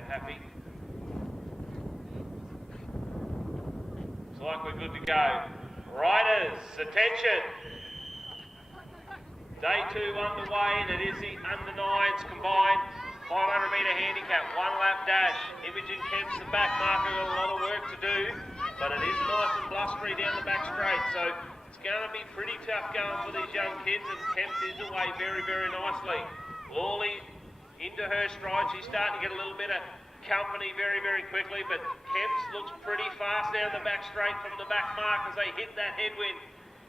about happy. Looks like we're good to go. Riders, attention. Day 2 underway, and it is the under 9s combined 500 metre handicap, 1 lap dash. Imogen Kemp's the back marker, got a lot of work to do, but it is nice and blustery down the back straight, so it's going to be pretty tough going for these young kids, and Kemp is away very, very nicely. Lawley into her stride, she's starting to get a little bit of company very, very quickly, but Kemp's looks pretty fast down the back straight from the back mark as they hit that headwind.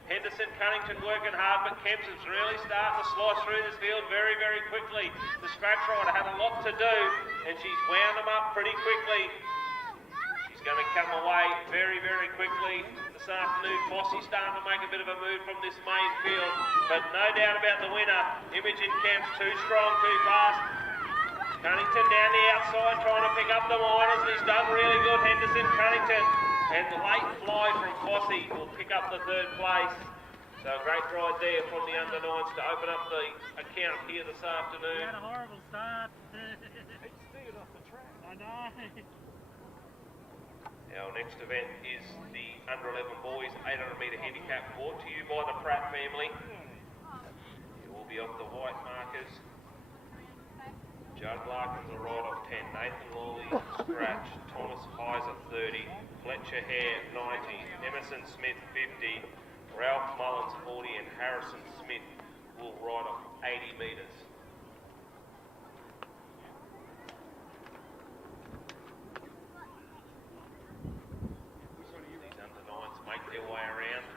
Henderson Cunnington working hard, but Kemps is really starting to slice through this field very, very quickly. The scratch rider had a lot to do, and she's wound them up pretty quickly. She's going to come away very, very quickly this afternoon. Fossey's starting to make a bit of a move from this main field, but no doubt about the winner. Imogen Kemps, too strong, too fast. Cunnington down the outside trying to pick up the minors, and he's done really good, Henderson Cunnington. And the late fly from Fossey will pick up the 3rd place. So a great ride there from the under 9s to open up the account here this afternoon. He had a horrible start. He steered off the track. I know. Our next event is the under 11 boys 800 metre handicap, brought to you by the Pratt family. It will be off the white markers. Judd Larkins will ride off 10, Nathan Lawley scratch, Thomas Heiser 30, Fletcher Hare 90, Emerson Smith 50, Ralph Mullins 40, and Harrison Smith will ride off 80 metres. These under 9s make their way around.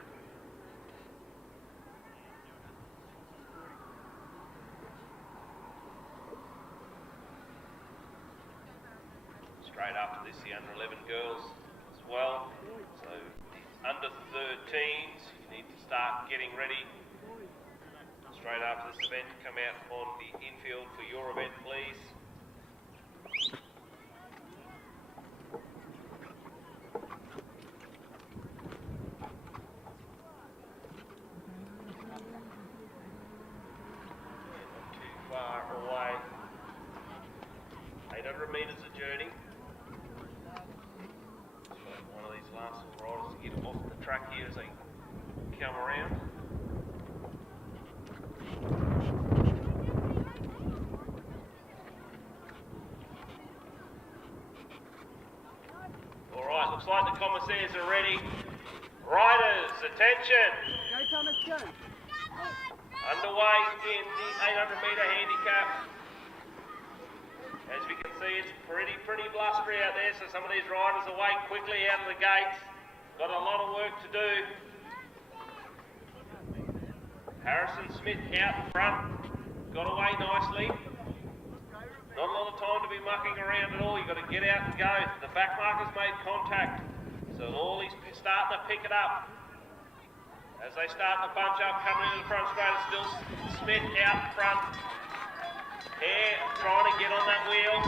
Straight after this, the under 11 girls as well. So under 13s, you need to start getting ready. Straight after this event, come out on the infield for your event, please. Not too far away. 800 metres a journey. One of these last riders to get off the track here as they come around. Alright, looks like the commissaires are ready. Riders, attention! Go Thomas, go! Underway in the 800 metre handicap. As we can see, it's pretty blustery out there, so some of these riders away quickly out of the gates. Got a lot of work to do. Harrison Smith out front, got away nicely. Not a lot of time to be mucking around at all, you've got to get out and go. The back marker's made contact, so Lawley's starting to pick it up. As they start to bunch up, coming into the front straight, it's still Smith out front. Hare trying to get on that wheel.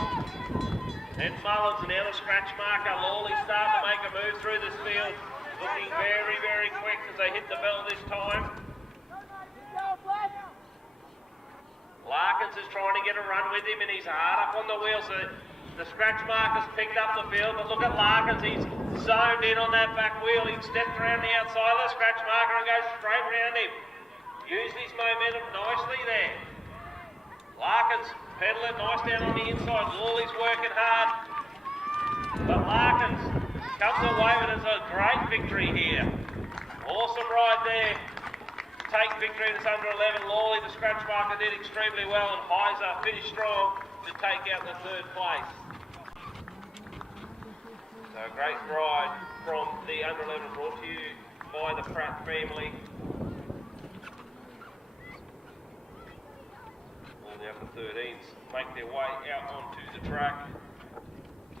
And Mullins, now the scratch marker. Lawley's starting to make a move through this field. Looking very, very quick as they hit the bell this time. Larkins is trying to get a run with him, and he's hard up on the wheel, so the scratch marker's picked up the field. But look at Larkins, he's zoned in on that back wheel. He stepped around the outside of the scratch marker and goes straight around him. Used his momentum nicely there. Larkins pedaling nice down on the inside. Lawley's working hard. But Larkins comes away with a great victory here. Awesome ride there. Take victory in this under 11. Lawley, the scratch marker, did extremely well, and Heiser finished strong to take out the 3rd place. So a great ride from the under 11 brought to you by the Pratt family. All the under 13s make their way out onto the track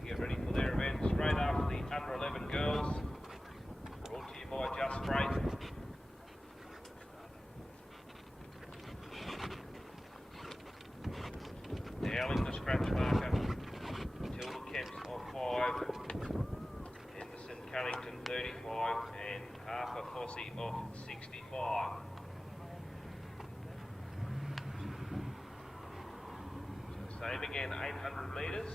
to get ready for their event straight after the under 11 girls. Brought to you by Just Freight. Dowling the scratch marker, Tilda Kemps on 5, Henderson Cunnington 35, and Harper Fossey off 65. So same again, 800 metres.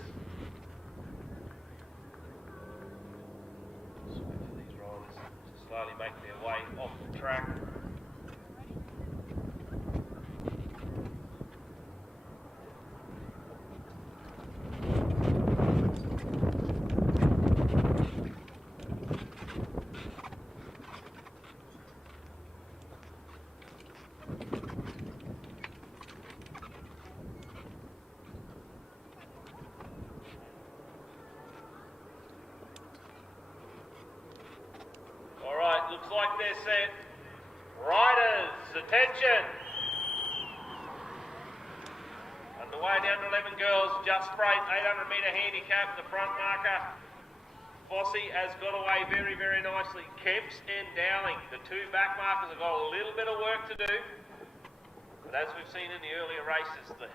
like they're set. Riders, attention. Underway, the under 11 girls, just freight, 800 metre handicap, the front marker. Fossey has got away very, very nicely. Kemps and Dowling, the two back markers have got a little bit of work to do. But as we've seen in the earlier races, the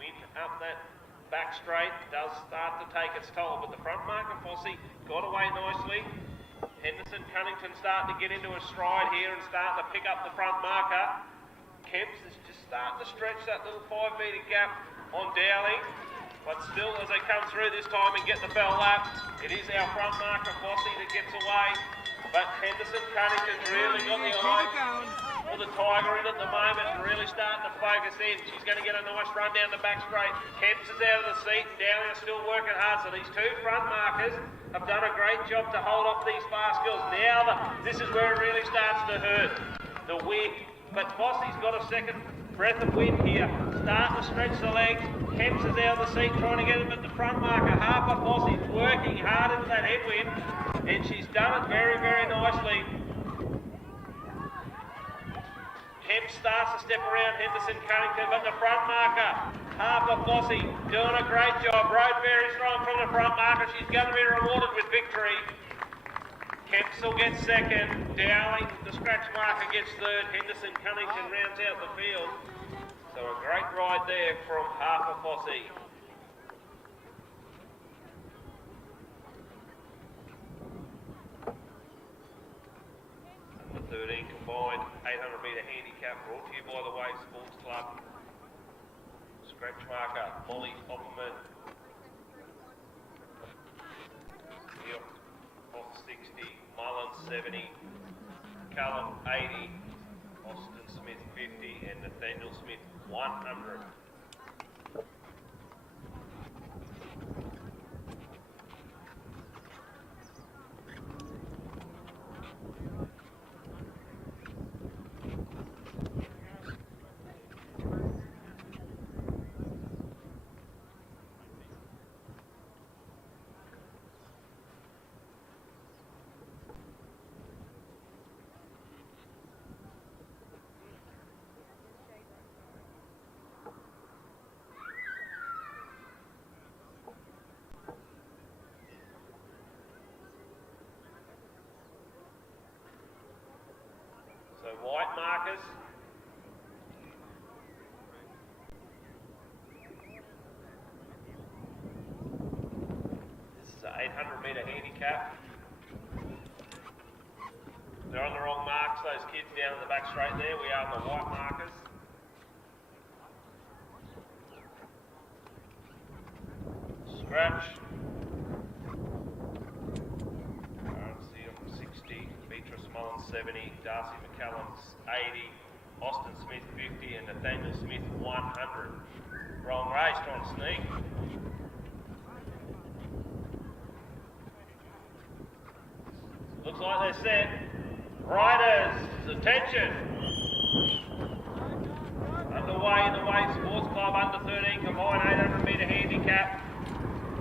wind up that back straight does start to take its toll. But the front marker, Fossey, got away nicely. Henderson, Cunnington starting to get into a stride here and starting to pick up the front marker. Kemps is just starting to stretch that little 5 metre gap on Dowling. But still, as they come through this time and get the bell lap, it is our front marker, Fossey, that gets away. But Henderson, Cunnington's really got the eye for the Tiger in at the moment, really starting to focus in. She's going to get a nice run down the back straight. Kemps is out of the seat and Dowling is still working hard. So these two front markers have done a great job to hold off these fast girls. Now this is where it really starts to hurt, the wind. But Fossey's got a second breath of wind here, starting to stretch the legs. Kemps is out of the seat trying to get him at the front marker. Harper Fossey's working hard into that headwind, and she's done it very, very nicely. Kemps starts to step around Henderson, Cunnington, but the front marker, Harper Fossey, doing a great job. Rode very strong from the front marker. She's going to be rewarded with victory. Kemps will get second. Dowling, the scratch marker, gets third. Henderson, Cunnington rounds out the field. So a great ride there from Harper Fossey. And the 13 combined 800 metre handicap brought to you by the Wave Sports Club. Scratch marker, Molly Opperman. Yep, off 60, Mullins 70, Callum 80, Austin Smith 50, and Nathaniel Smith 100. So white markers. This is an 800 metre handicap. They're on the wrong marks, those kids down in the back straight there. We are the white markers. Scratch. RMC 60, Beatrice Mullins 70, Darcy McCallum's 80, Austin Smith 50, and Nathaniel Smith 100. Wrong race, trying to sneak. Looks like they're set. Riders, attention. Underway in the Wave Sports Club, under 13 combined 800 metre handicap.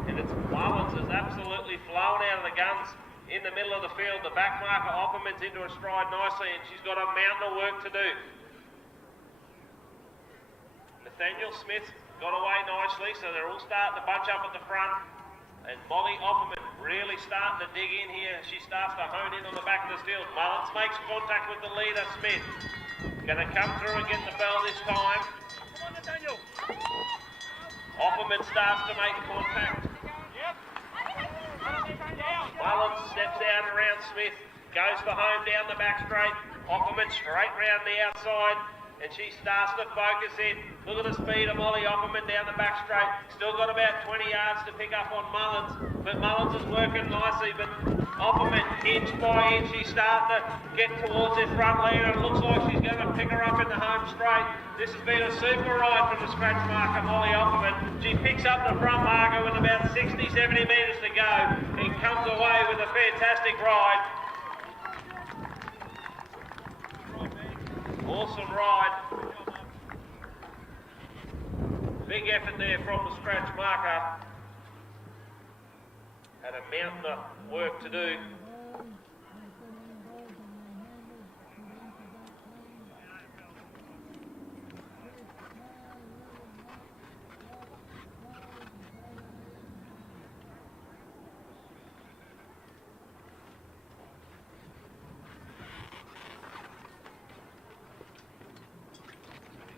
And it's Mullins is absolutely flown out of the guns in the middle of the field. The back marker Opperman's into a stride nicely, and she's got a mountain of work to do. Nathaniel Smith got away nicely, so they're all starting to bunch up at the front. And Molly Opperman really starting to dig in here. She starts to hone in on the back of the field. Mullins makes contact with the leader, Smith. Going to come through and get the bell this time. Come on, Nathaniel. Opperman starts to make contact. Yep. Mullins steps out around Smith. Goes for home down the back straight. Opperman straight round the outside. And she starts to focus in. Look at the speed of Molly Opperman down the back straight. Still got about 20 yards to pick up on Mullins. But Mullins is working nicely. But Opperman, inch by inch, she's starting to get towards this front leader. It looks like she's going to pick her up in the home straight. This has been a super ride from the scratch marker, Molly Opperman. She picks up the front marker with about 60, 70 metres to go. And comes away with a fantastic ride. Awesome ride. Big effort there from the scratch marker. Had a mountain of work to do.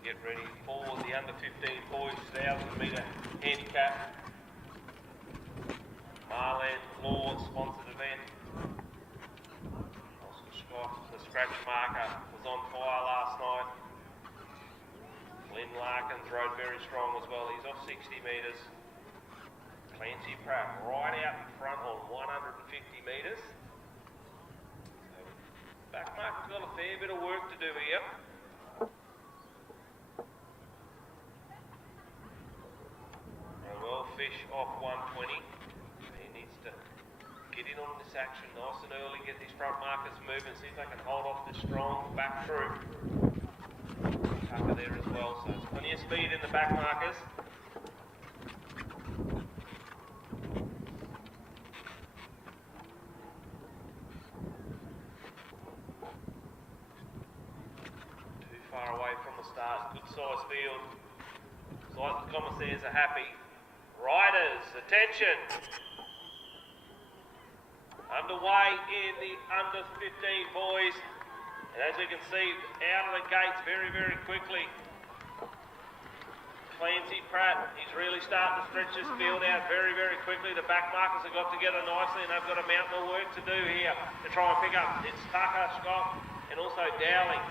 get ready for the under 15 boys 1,000 metre handicap. Marland Law sponsored event. Oscar Scott, the scratch marker, was on fire last night. Lynn Larkins rode very strong as well. He's off 60 metres. Clancy Pratt right out in front on 150 metres. So back marker's got a fair bit of work to do here. And well, Fish off 120. He needs to get in on this action nice and early, get these front markers moving, see if they can hold off this strong back through. Tucker there as well, so there's plenty of speed in the back markers. Too far away from the start, good size field. It's like the commissaires are happy. Riders, attention! Underway in the under 15 boys. And as we can see, out of the gates very, very quickly. Clancy Pratt, he's really starting to stretch this field out very, very quickly. The back markers have got together nicely and they've got a mountain of work to do here to try and pick up. It's Tucker, Scott, and also Dowling.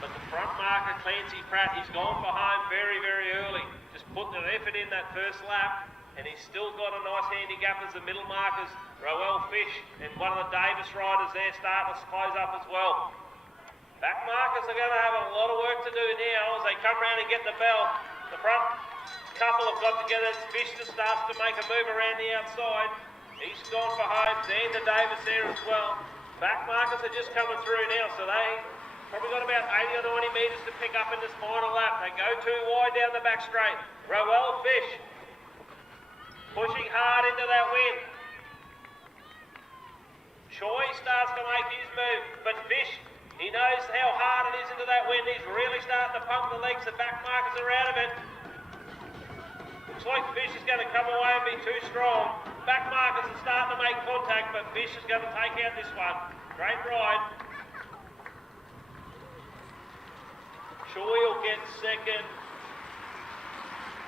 But the front marker, Clancy Pratt, he's gone for home very, very early. Just put the effort in that first lap. And he's still got a nice handicap as the middle markers, Roel Fish and one of the Davis riders there starting to close up as well. Back markers are going to have a lot of work to do now as they come around and get the bell. The front couple have got together. Fish just starts to make a move around the outside. He's gone for home. Xander Davis there as well. Back markers are just coming through now, so they probably got about 80 or 90 metres to pick up in this final lap. They go too wide down the back straight. Roel Fish pushing hard into that wind. Choi starts to make his move, but Fish, he knows how hard it is into that wind. He's really starting to pump the legs. The back markers are out of it. Looks like Fish is going to come away and be too strong. Back markers are starting to make contact, but Fish is going to take out this one. Great ride. Choi will get second.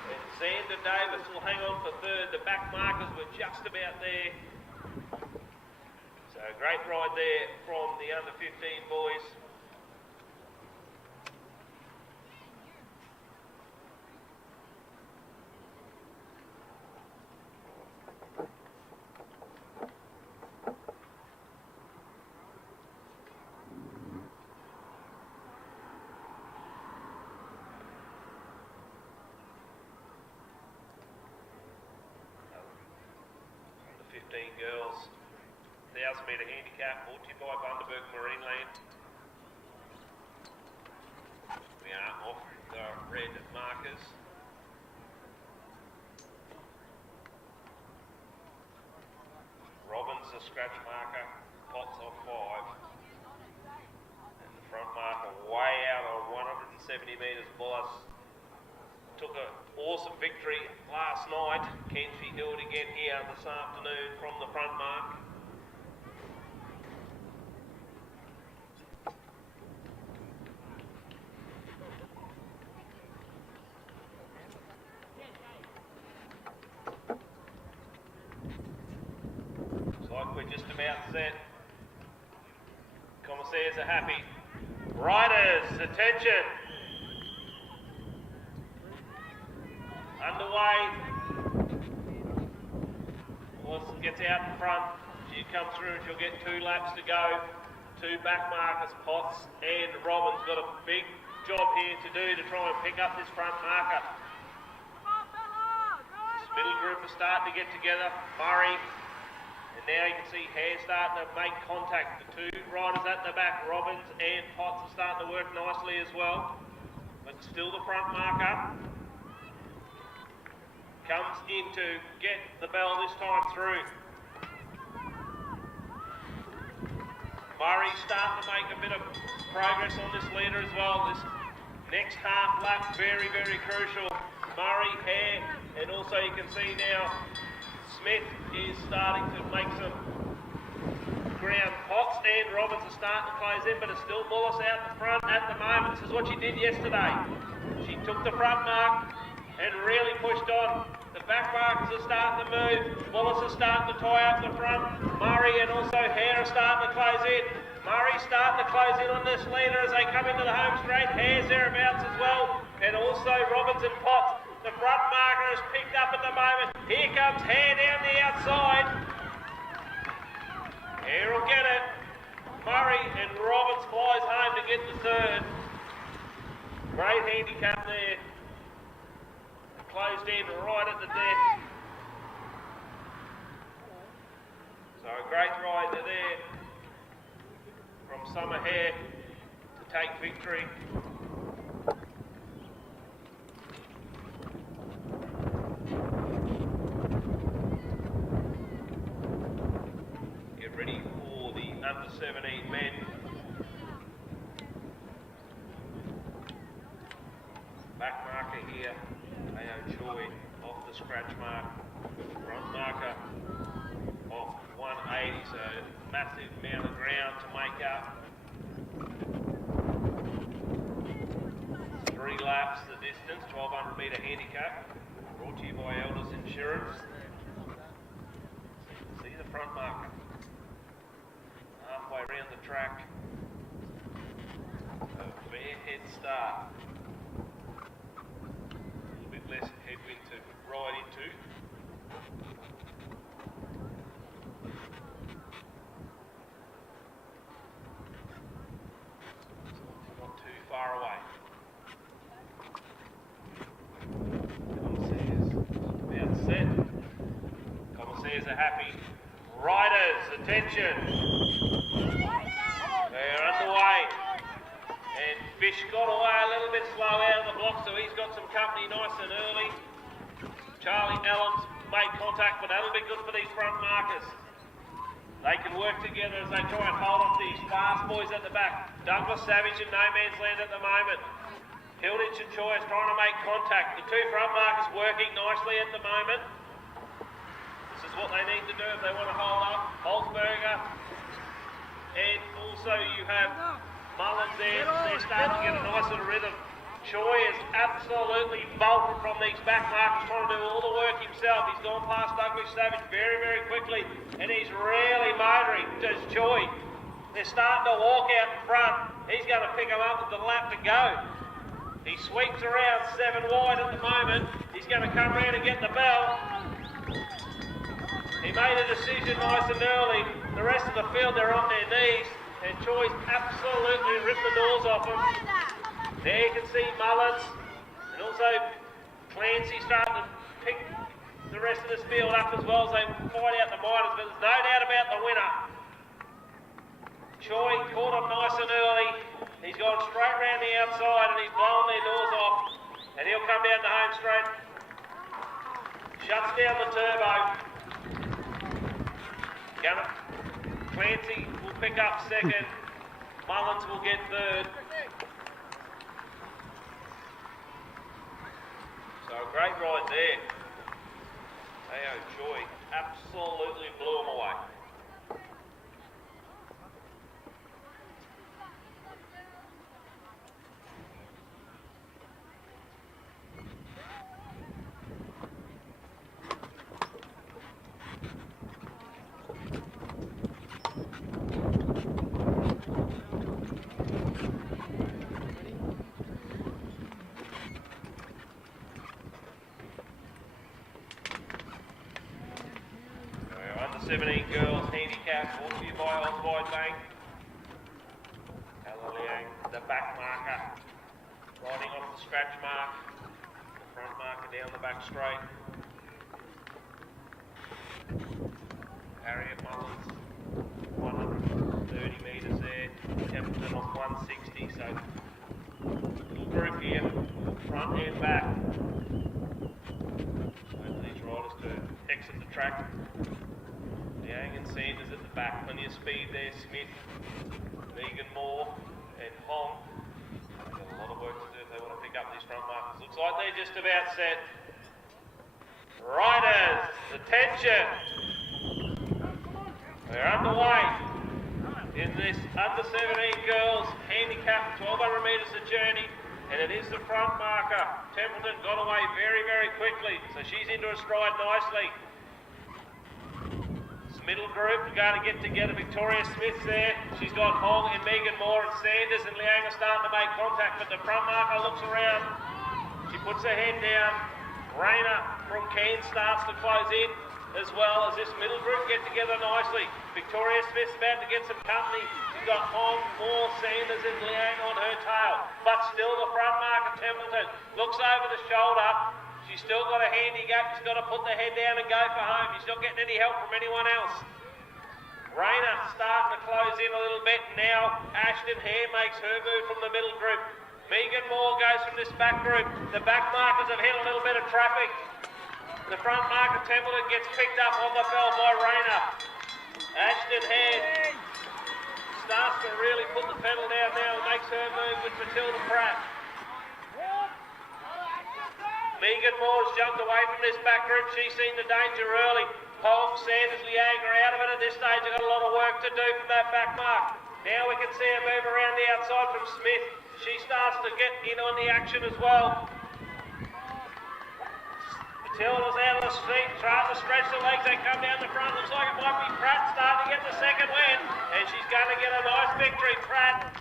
And Xander Davis will hang on for third. The back markers were just about there. So great ride there from the under 15 boys. Girls, 1,000 metre handicap, brought to you by Bundaberg Marineland. We are off the red markers. Robbins a scratch marker, Potts off 5. And the front marker way out on 170 metres. Bullis took an awesome victory last night. Can she do it again here this afternoon from the front mark? Looks like we're just about set. Commissaires are happy. Riders, attention! Underway. Wilson gets out in front. She comes through and she'll get 2 laps to go. 2 back markers, Potts and Robbins got a big job here to do to try and pick up this front marker. This middle group is starting to get together. Murray, and now you can see Hare starting to make contact. The 2 riders at the back, Robbins and Potts, are starting to work nicely as well. But still the front marker comes in to get the bell this time through. Murray starting to make a bit of progress on this leader as well. This next half lap, very, very crucial. Murray, Hare, and also you can see now Smith is starting to make some ground. Potts and Robbins are starting to close in, but it's still Bullis out the front at the moment. This is what she did yesterday. She took the front mark and really pushed on. The back markers are starting to move. Wallace is starting to tie up the front. Murray and also Hare are starting to close in. Murray's starting to close in on this leader as they come into the home straight. Hare's thereabouts as well. And also Roberts and Potts. The front marker is picked up at the moment. Here comes Hare down the outside. Hare will get it. Murray and Roberts flies home to get the third. Great handicap there. Closed in right at the death. So a great rider there from Summer Hare to take victory. Get ready for the under 17 men. Back marker here. A.O. Choi off the scratch mark, front marker off 180, so massive amount of ground to make up. 3 laps the distance, 1200 metre handicap, brought to you by Elders Insurance. See the front marker, halfway around the track, a fair head start. Less headwind to ride into. Not too far away. Commissaires about set. Commissaires are happy. Riders, attention. They're underway. And Fish got away a little bit slow out of the block, so he's got some company nice and early. Charlie Allen's made contact, but that'll be good for these front markers. They can work together as they try and hold off these fast boys at the back. Douglas Savage in no man's land at the moment. Hilditch and Choi is trying to make contact. The 2 front markers working nicely at the moment. This is what they need to do if they want to hold up. Holzberger, and also you have Mullins there, they're starting to get a nice little rhythm. Choi is absolutely bolted from these back markers, trying to do all the work himself. He's gone past Douglas Savage very, very quickly, and he's really motoring. Does Choi. They're starting to walk out in front. He's going to pick them up with the lap to go. He sweeps around 7 wide at the moment. He's going to come around and get the bell. He made a decision nice and early. The rest of the field, they're on their knees. And Choi's absolutely ripped the doors off him. There you can see Mullins and also Clancy starting to pick the rest of this field up as well as they fight out the minors, but there's no doubt about the winner. Choi caught him nice and early. He's gone straight round the outside and he's blown their doors off. And he'll come down the home straight. Shuts down the turbo. Clancy will pick up second. Mullins will get third. So a great ride there. A.O. Choi absolutely blew him away. Under 17 girls handicap, brought to you by Oswald Bank. Ella Liang, the back marker, riding off the scratch mark, the front marker down the back straight. Harriet Mullins, 130 metres there, Templeton off 160, so little group here, front and back. Wait for these riders to exit the track. Yang and Sanders at the back, plenty of speed there. Smith, Megan Moore and Hong. They've got a lot of work to do if they want to pick up these front markers. Looks like they're just about set. Riders, attention! They're underway in this under 17 girls handicap, 1200 metres a journey. And it is the front marker. Templeton got away very, very quickly, so she's into a stride nicely. This middle group are going to get together. Victoria Smith's there. She's got Hong and Megan Moore and Sanders and Liang are starting to make contact, but the front marker looks around. She puts her head down. Rayner from Cairns starts to close in, as well as this middle group get together nicely. Victoria Smith's about to get some company. She's got Hong, Moore, Sanders and Liang on her tail. But still the front marker, Templeton, looks over the shoulder. She's still got a handicap. She's got to put the head down and go for home. She's not getting any help from anyone else. Rayner starting to close in a little bit. Now Ashton Hare makes her move from the middle group. Megan Moore goes from this back group. The back markers have hit a little bit of traffic. The front marker, Templeton, gets picked up on the fell by Rayner. Ashton Hare starts to really put the pedal down now and makes her move with Matilda Pratt. Megan Moore's jumped away from this back group. She's seen the danger early. Hong, Sanders, Liang are out of it at this stage. They've got a lot of work to do from that back mark. Now we can see her move around the outside from Smith. She starts to get in on the action as well. Matilda's out of the seat, trying to stretch the legs. They come down the front. Looks like it might be Pratt starting to get the second win. And she's going to get a nice victory, Pratt.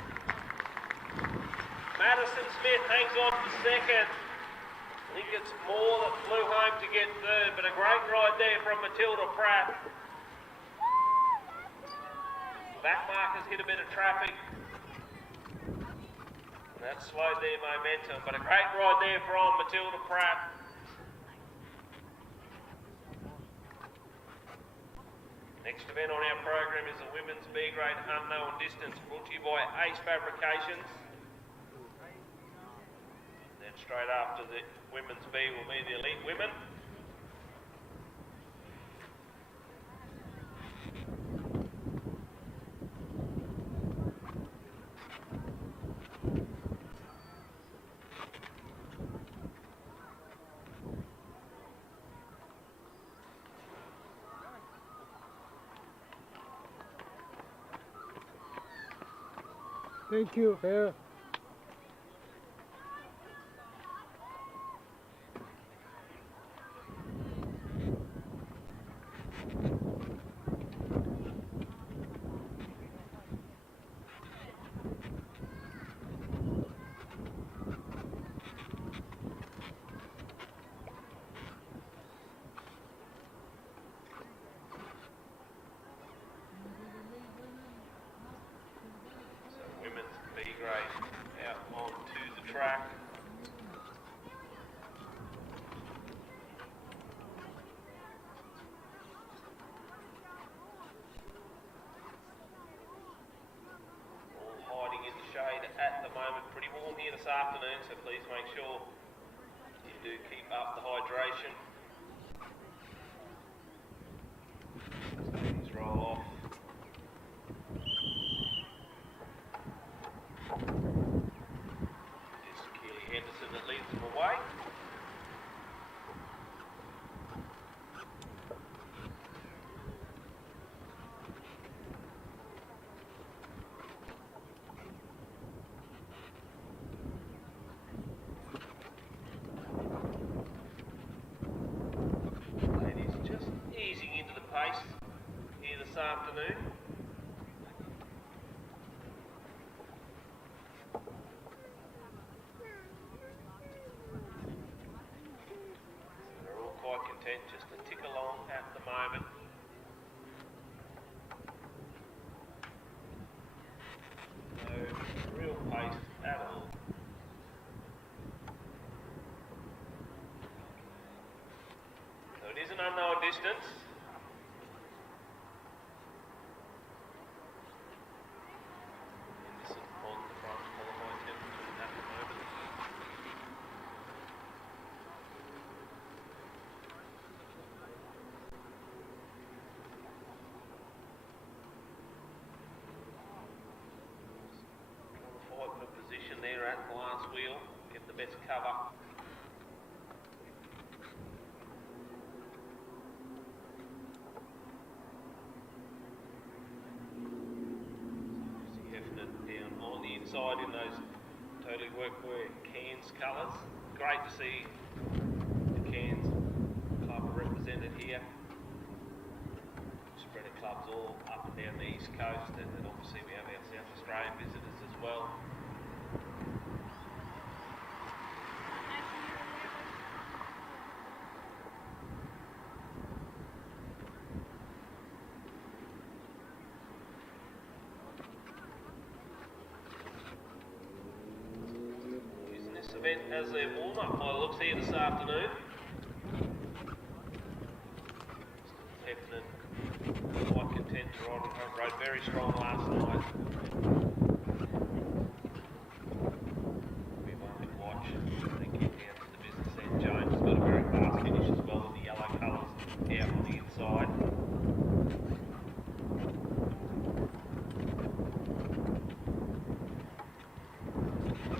Madison Smith hangs on for second. I think it's Moore that flew home to get third, but a great ride there from Matilda Pratt. Back markers hit a bit of traffic. That slowed their momentum, but a great ride there from Matilda Pratt. Next event on our program is the Women's B-Grade Unknown Distance, brought to you by Ace Fabrications. Then straight after the Women's B will be the Elite Women. Thank you, Hare. Out onto the track. All hiding in the shade at the moment. Pretty warm here this afternoon, so please make sure you do keep up the hydration. These roll off. That leads them away. Ladies just easing into the pace here this afternoon. Just to tick along at the moment. No real pace at all. So it is an unknown distance. Henderson on the front, followed by Templeton at the moment. Position there at the last wheel, get the best cover. Just hefting it down on the inside in those toe Early work wear Cairns colours. Great to see the Cairns club represented here. Spread of clubs all up and down the east coast, and then obviously we have our South Australian visitors as well. Using this event as their warm-up by the looks here this afternoon. Heffernan quite content to ride on home road, very strong last night. Be one to watch. They get down to the business end. Jones has got a very fast finish as well with the yellow colours out on the inside.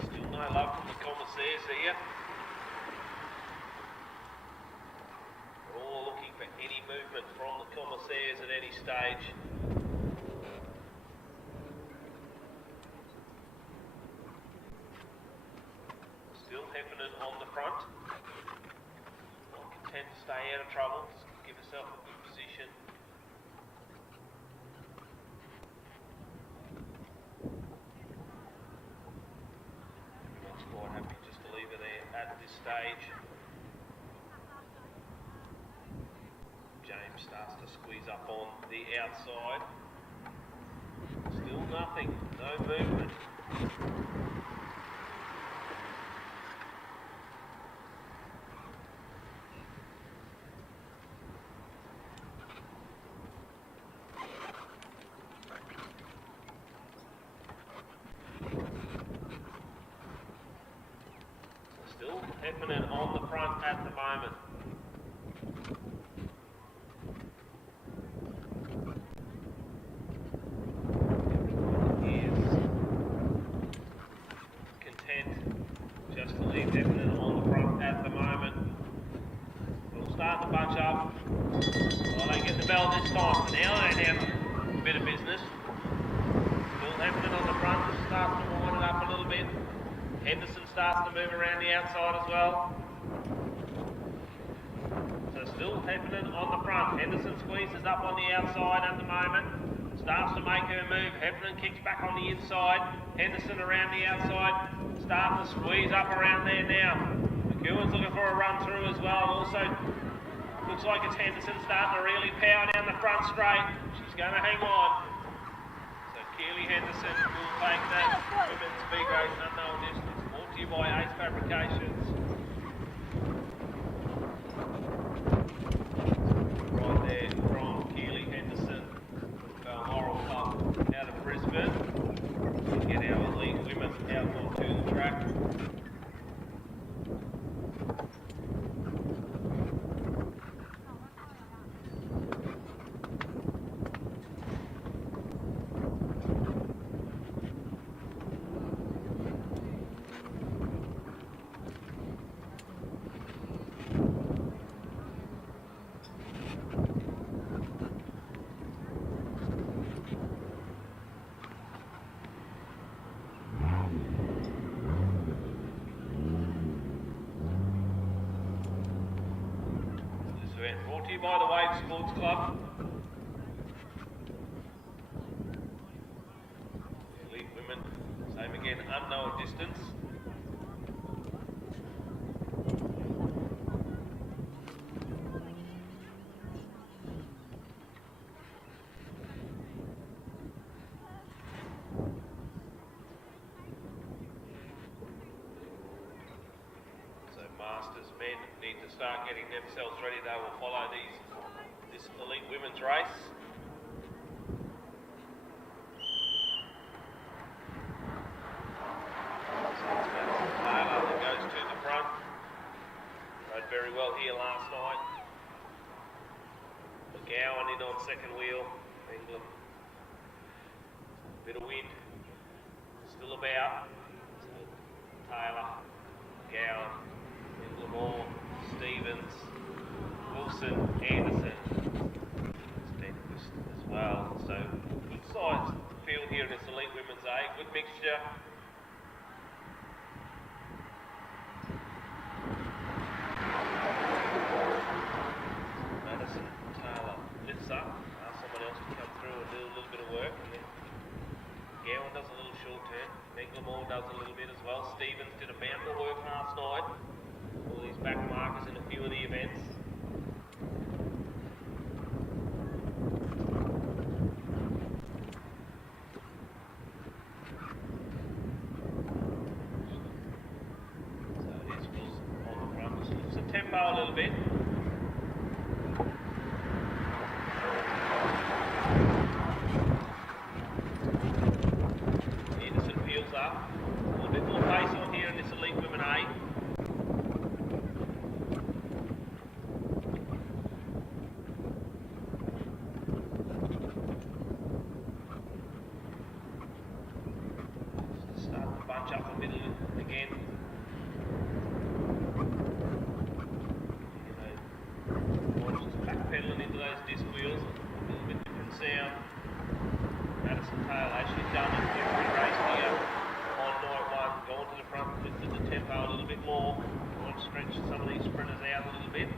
Still no love from the commissaires here. We're all looking for any movement from the commissaires at any stage. Still Heffernan on the front. Not content to stay out of trouble, just give herself a good position. Everyone's quite happy just to leave her there at this stage. James starts to squeeze up on the outside. Still nothing, no movement. Still Heffernan on the front at the moment. Just to leave Heffernan on the front at the moment. We'll start the bunch up. Well, they get the bell this time. Now they have a bit of business. Still Heffernan on the front, starts to wind it up a little bit. Henderson starts to move around the outside as well. So still Heffernan on the front. Henderson squeezes up on the outside at the moment. Starts to make her move. Heffernan kicks back on the inside. Henderson around the outside. Starting to squeeze up around there now. McEwen's looking for a run through as well. Also looks like it's Henderson starting to really power down the front straight. She's going to hang on. So Keely Henderson will take that women's B-grade unknown distance. Brought to you by Ace Fabrications. Right there from Keely Henderson, Balmoral Club out of Brisbane. We get our elite women out onto the track. Brought to you by the Wave Sports Club. Elite women, same again, unknown distance. Masters men need to start getting themselves ready. They will follow this elite women's race. So it's Taylor that goes to the front. Rode very well here last night. McGowan in on second wheel. England. Bit of wind. Still about. So Taylor, McGowan. Lamore, Stevens, Wilson, Anderson, Stenquist as well. So good sized field here in this elite women's A. Good mixture. looser. Someone else can come through and do a little bit of work. And then Gowan does a little short turn. Menglemore does a little bit as well. Stevens did a mountain of work last night. All these back markers in a few of the events. So it is Wilson on the front. Just lifts the tempo a little bit. Up. A little bit more pace on here in this Elite Women A. Just starting to bunch up a bit again. Just backpedaling into those disc wheels. A little bit different sound. Madison Taylor actually done it every race here. Going to the front, lifted the tempo a little bit more. Want to stretch some of these sprinters out a little bit.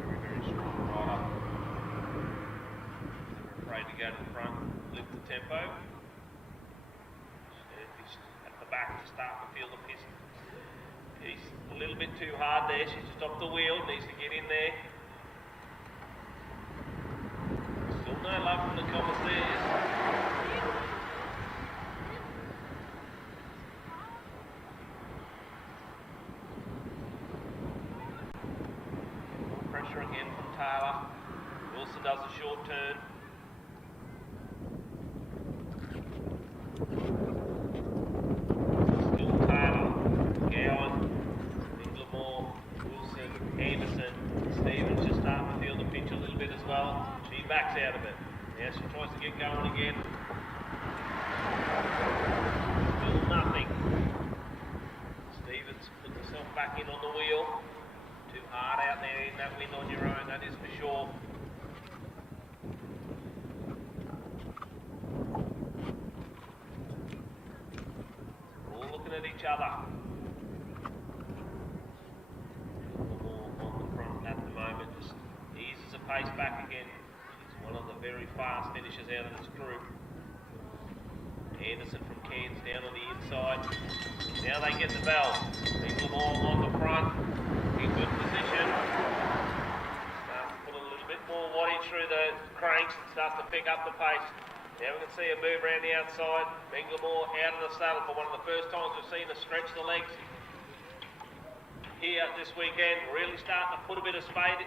Very, very strong rider. Never afraid to go to the front, lift the tempo. He's at the back to start to feel the piston. He's a little bit too hard there. She's just off the wheel, needs to get in there. Still no love from the commissaires. Pressure again from Taylor. Wilson does a short turn. Still Taylor, Gowan, Menglemore, Wilson, Anderson, Stevens just starting to feel the pinch a little bit as well. She backs out of it. Now she tries to get going again. Still nothing. Stevens puts herself back in on the wheel. Too hard out there in that wind on your own, that is for sure. We're all looking at each other. More on the front at the moment, just eases the pace back again. He's one of the very fast finishers out of this group. Anderson from Cairns down on the inside. Now they get the bell. Menglemore on the front. In good position. Starts to put a little bit more wattage through the cranks and starts to pick up the pace. Now we can see her move around the outside. Menglemore out of the saddle for one of the first times we've seen her stretch the legs here this weekend. Really starting to put a bit of speed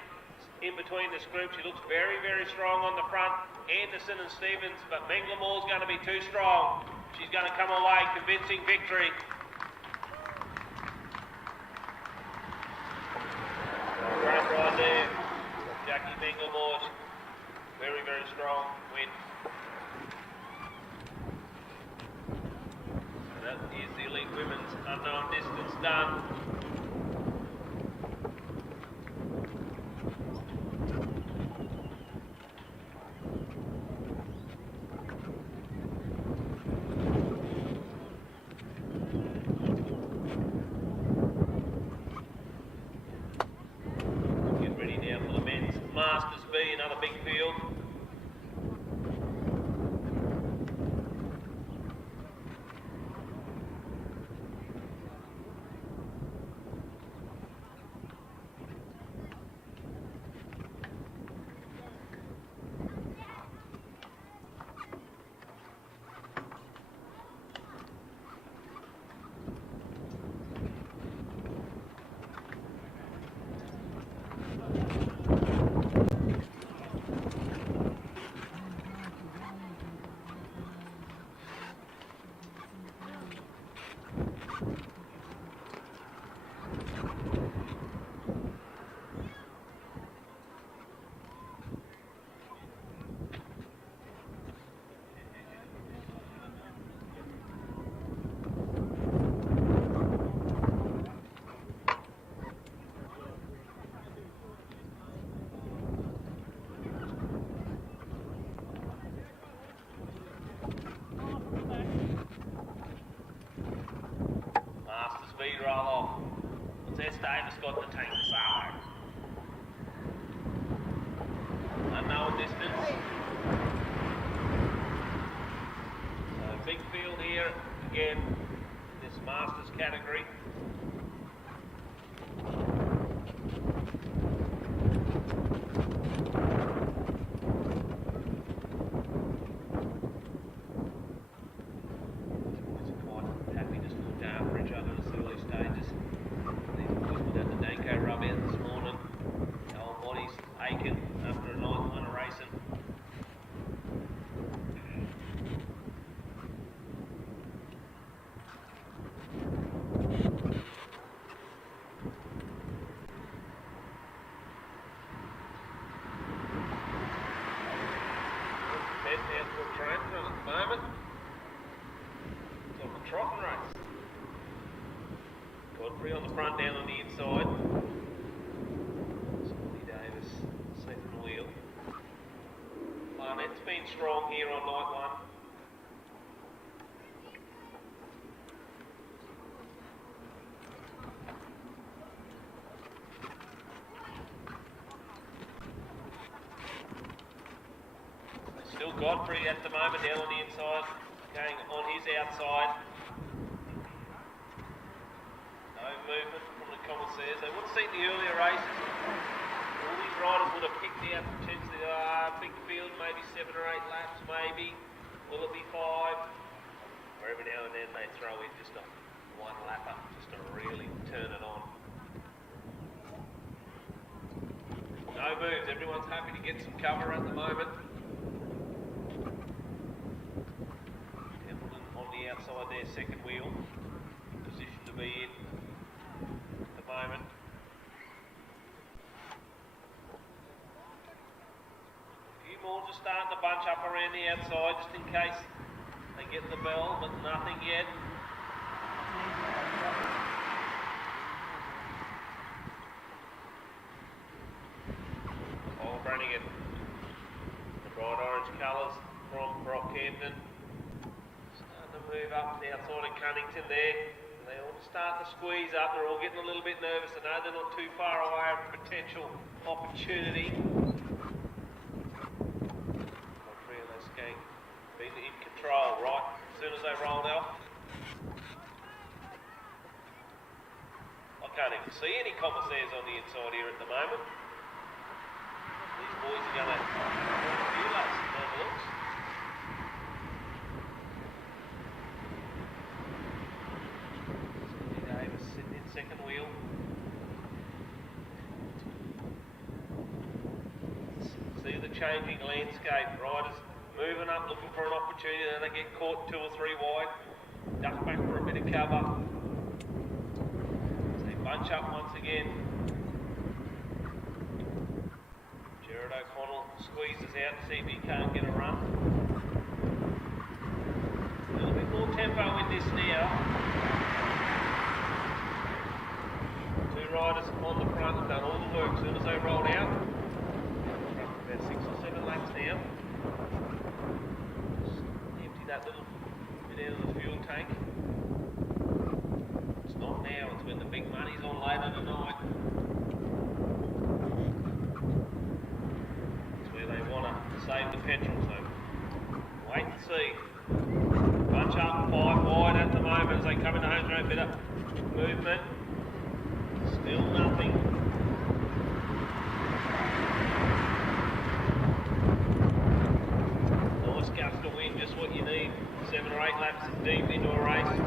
in between this group. She looks very, very strong on the front. Anderson and Stevens, but Menglemore's going to be too strong. She's going to come away convincing victory. Great ride there. Jackie Menglemore, very, very strong win. And that is the Elite Women's Unknown Distance done. Masters B, another big field. Davis got the tank side. been strong here on night one. Still Godfrey at the moment down on the inside, going on his outside. No movement from the commissaires. They would have seen the earlier races. All these riders would have picked out potentially big field, maybe 7 or 8 laps, maybe. Will it be 5? Or every now and then they throw in just a one lapper, just to really turn it on. No moves, everyone's happy to get some cover at the moment. Templeton on the outside there, second wheel. Position to be in at the moment. A few more just starting to bunch up around the outside just in case they get the bell, but nothing yet. Brannigan, the bright orange colours from Brockhampton, starting to move up the outside of Cunnington there. They all start to squeeze up. They're all getting a little bit nervous. They know they're not too far away of a potential opportunity. Godfrey and this gang been in control right as soon as they rolled off. I can't even see any commissaires on the inside here at the moment. These boys are going to a few laps by the looks. Davis sitting in second wheel. See the changing landscape. Riders moving up, looking for an opportunity, then they get caught 2 or 3 wide. Duck back for a bit of cover. So they bunch up once again. O'Connell squeezes out to see if he can't get a run. A little bit more tempo in this now. 2 riders on the front have done all the work as soon as they rolled out. About 6 or 7 laps now. Just empty that little bit out of the fuel tank. It's not now, it's when the big money's on later tonight. Save the petrol, so wait and see. Bunch up 5 wide at the moment as they come into home straight, bit of movement. Still nothing. Nice gust of wind, just what you need. 7 or 8 laps deep into a race.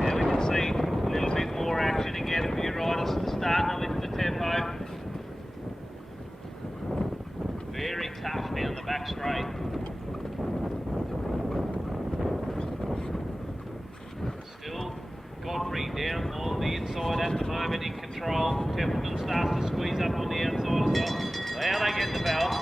Now we can see a little bit more action again. A few riders starting to lift the tempo. Very tough down the back straight. Still Godfrey down on the inside at the moment in control. Templeton starts to squeeze up on the outside as well. Now they get the bell.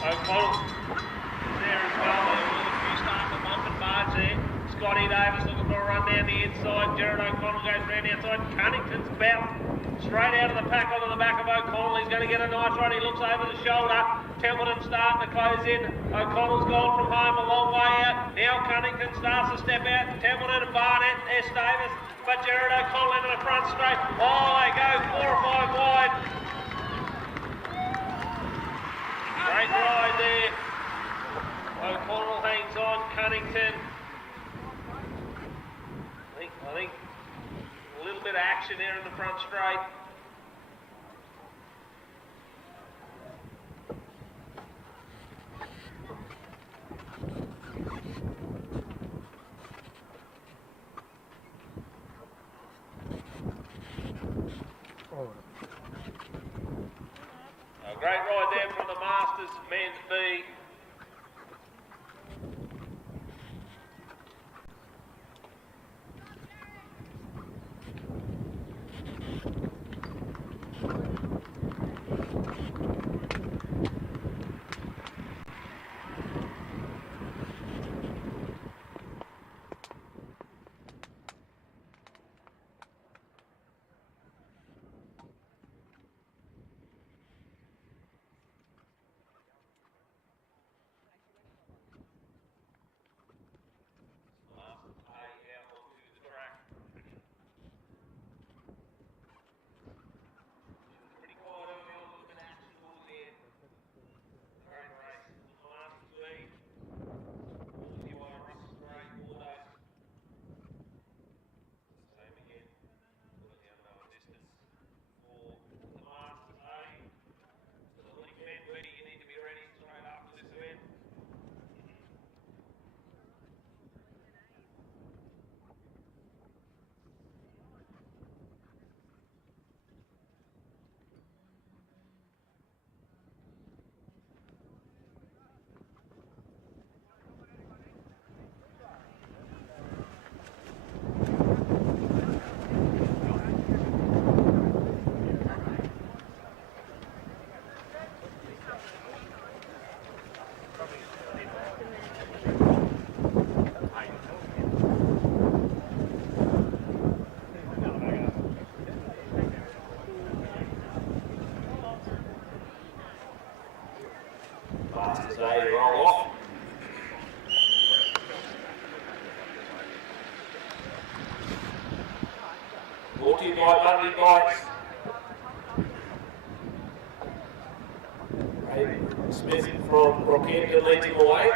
O'Connell is there as well. A few starting to bump and barge there. Scotty Davis looking for a run down the inside. Jared O'Connell goes round the outside. Cunnington's bounced straight out of the pack onto the back of O'Connell. He's going to get a nice run. He looks over the shoulder. Templeton starting to close in. O'Connell's gone from home a long way out. Now Cunnington starts to step out. Templeton and Barnett, S. Davis. But Jared O'Connell into the front straight. Oh, they go 4 or 5 wide. Great ride there. O'Connell hangs on. Cunnington. I think a little bit of action there in the front straight. A great ride there from the Masters Men's B. Last as they roll off. Brought to you by Bundaberg Bikes. Smith from Rockhampton leads him away.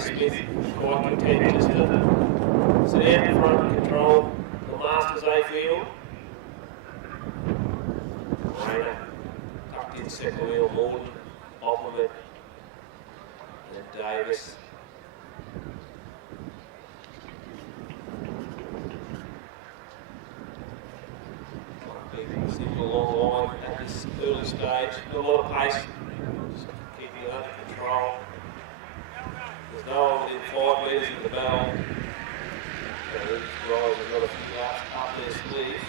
Smith quite content just to sit out in front and control the Masters A field. Rayner tucked in second wheel, Morton, Opperman, and Davis. Big, simple long line at this early stage, got a lot of pace, just keeping it under control. There's no one within 5 metres of the bell. So these guys have got a few laps up their sleeves.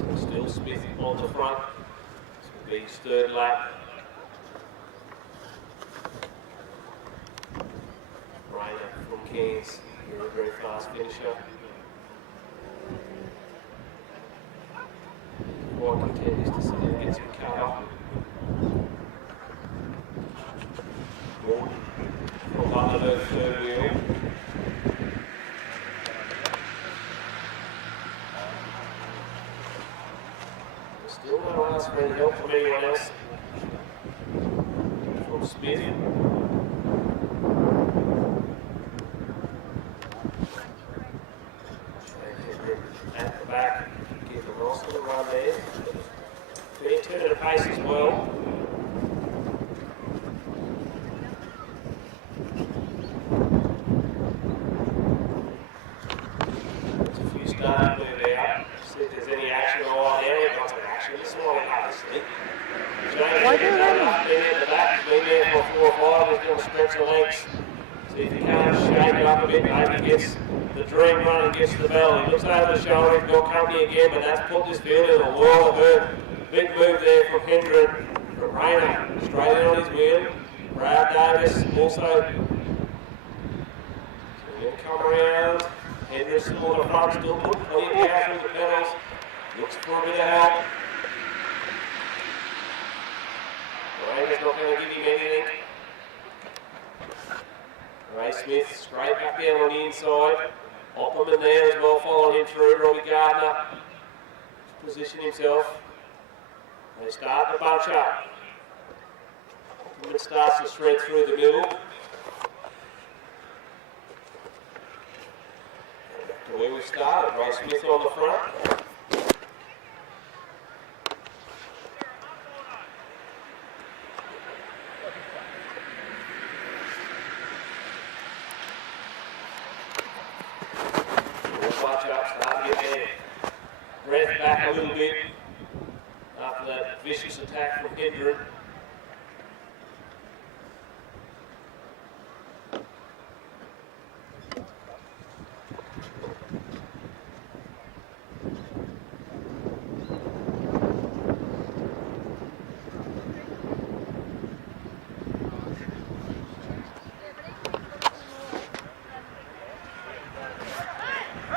So still Smith on the front. This will be his third lap. Rayner from Cairns, a very fast finisher. Quite content is to sit and get some cover. Morton from Bundaberg third wheel. Still no ask for any help from anyone else. From Smith. At the back. Give a nice little run there. Good turn of pace as well. There's a few starting to move out. See if there's any action. Oh, there we got some action. This is what we have to see. James is up there at the back. Been there for 4 or 5. He's going to stretch the legs. See if he can't shake it up a bit. Maybe gets the dream run and gets to the bell. He looks over the shoulder, he's got company again, but that's put this field in a world of hurt. Big move there from Hendren, from Rayner, straight in on his wheel. Brad Davis also. So we're going to come around. Hendren still on the front, still putting plenty of power through the pedals. Looks for a bit of help. Rayner's not going to give him anything. Ray Smith straight back down on the inside. Opperman there as well, following him through. Robbie Gardner position himself. They start to bunch up. Opperman starts to shred through the middle. Back to where we started. Ray Smith on the front. Start to get their breath back a little bit after that vicious attack from Hendren.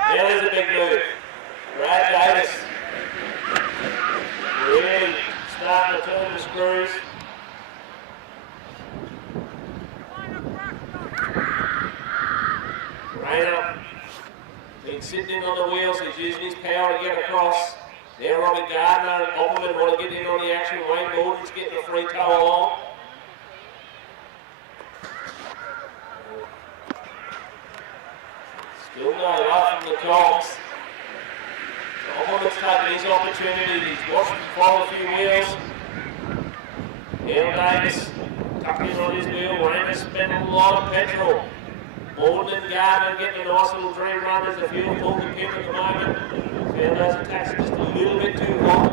There's a big move. Brad Davis really starting to turn the screws. Rayner been sitting on the wheels, he's using his power to get across. Now Robbie Gardner and Opperman want to get in on the action. Wayne Gordon's getting a free tow along. Still no love from the Colts. Opperman's taking his opportunity. He's watched him follow a few wheels. Neil Davis tucked in on his wheel. Rayner spent a lot of petrol Borden and Gardner getting a nice little dream run. There's a few pulled the pin at the moment. Found those attacks just a little bit too hot.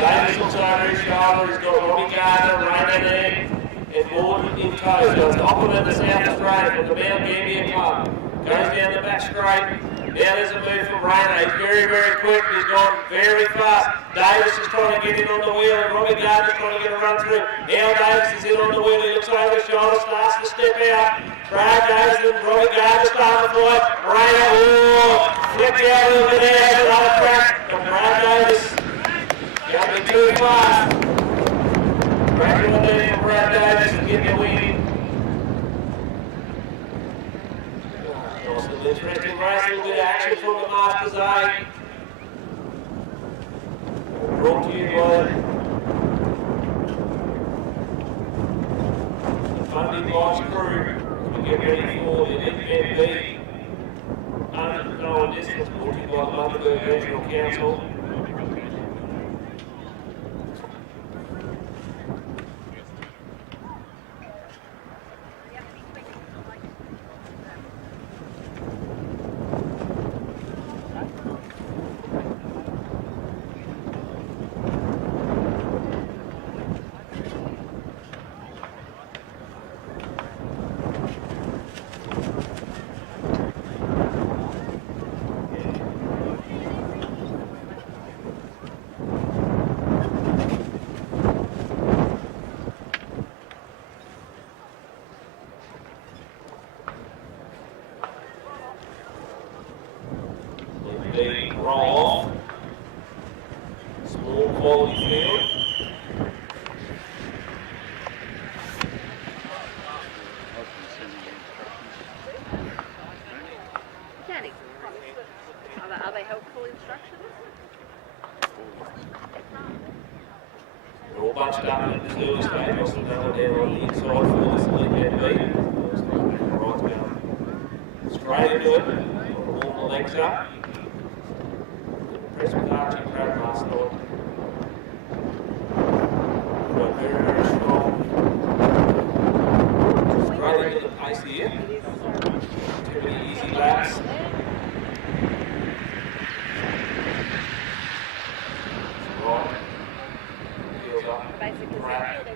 Davis looks over his shoulder. He's got Robbie Gardner, Rainer there, and Borden in tow. So it's opposite the South Australia from the Mount Gambier Club. Goes down the back straight. Now there's a move from Rainer. He's very, very quick. He's gone very fast. Davis is trying to get in on the wheel, and Robbie Gardner's trying to get a run through. Now Davis is in on the wheel. He looks over his shoulder, starts to step out. Brad Davis and Robbie Gardner starting to fly. Rainer, flipped out a little bit there, another crack. And Brad Davis going to be too fast. Crack on there from Brad Davis to get the win. Nice little interesting race, a little bit of action from the Masters A. Brought to you by the Funding Bikes crew. We get ready for the MB 100 mile distance brought to you by the Bundaberg Regional Council. Roll off. Small quality field. Danny, are they helpful instructions? They're all bunched up at this early stage. Also another down on the inside for this lead MB. Right down. Straight into it. Warm the legs up. Press with Archie Pratt last night. Very, very strong. Straight into the pace here. Too many easy laps. Right. Heels up. Pratt.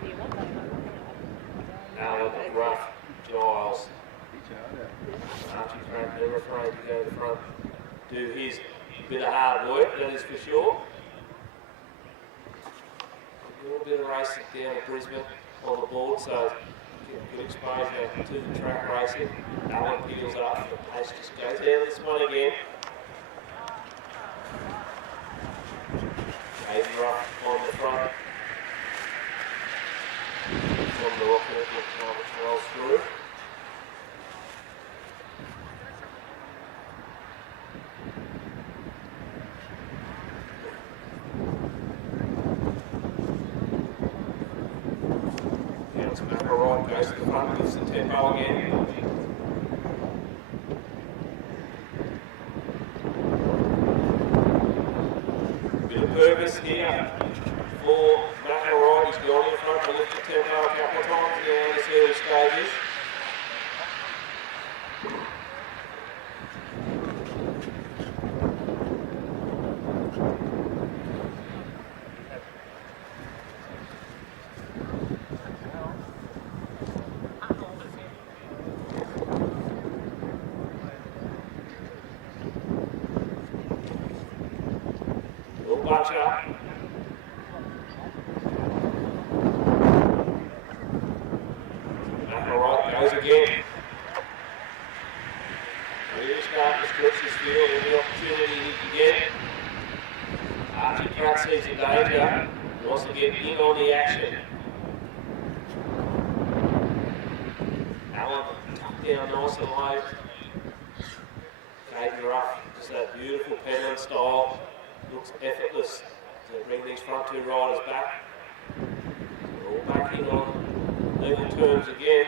Allen, Ruff, Giles. Archie Pratt never afraid to go to the front. Do his bit of hard work, that is for sure. A little bit of racing down at Brisbane on the board, so get good exposure to the track racing. Allen peels up, the pace just goes down this one again. Hayden up on the front. From the rocket, looks like it rolls through. Goes to the front, lifts the tempo again. Bit of purpose here for McElroy. He's gone in front to lift the tempo a couple of times down this early stages. Bunch up. McElroy goes again. Really starting to stretch this field, every opportunity he can get. Archie Pratt sees the danger, he wants to get in on the action. Allen tucked down nice and low. Caden Ruff, just that beautiful pedaling style. Looks effortless to bring these front two riders back. We're all back in on level terms again.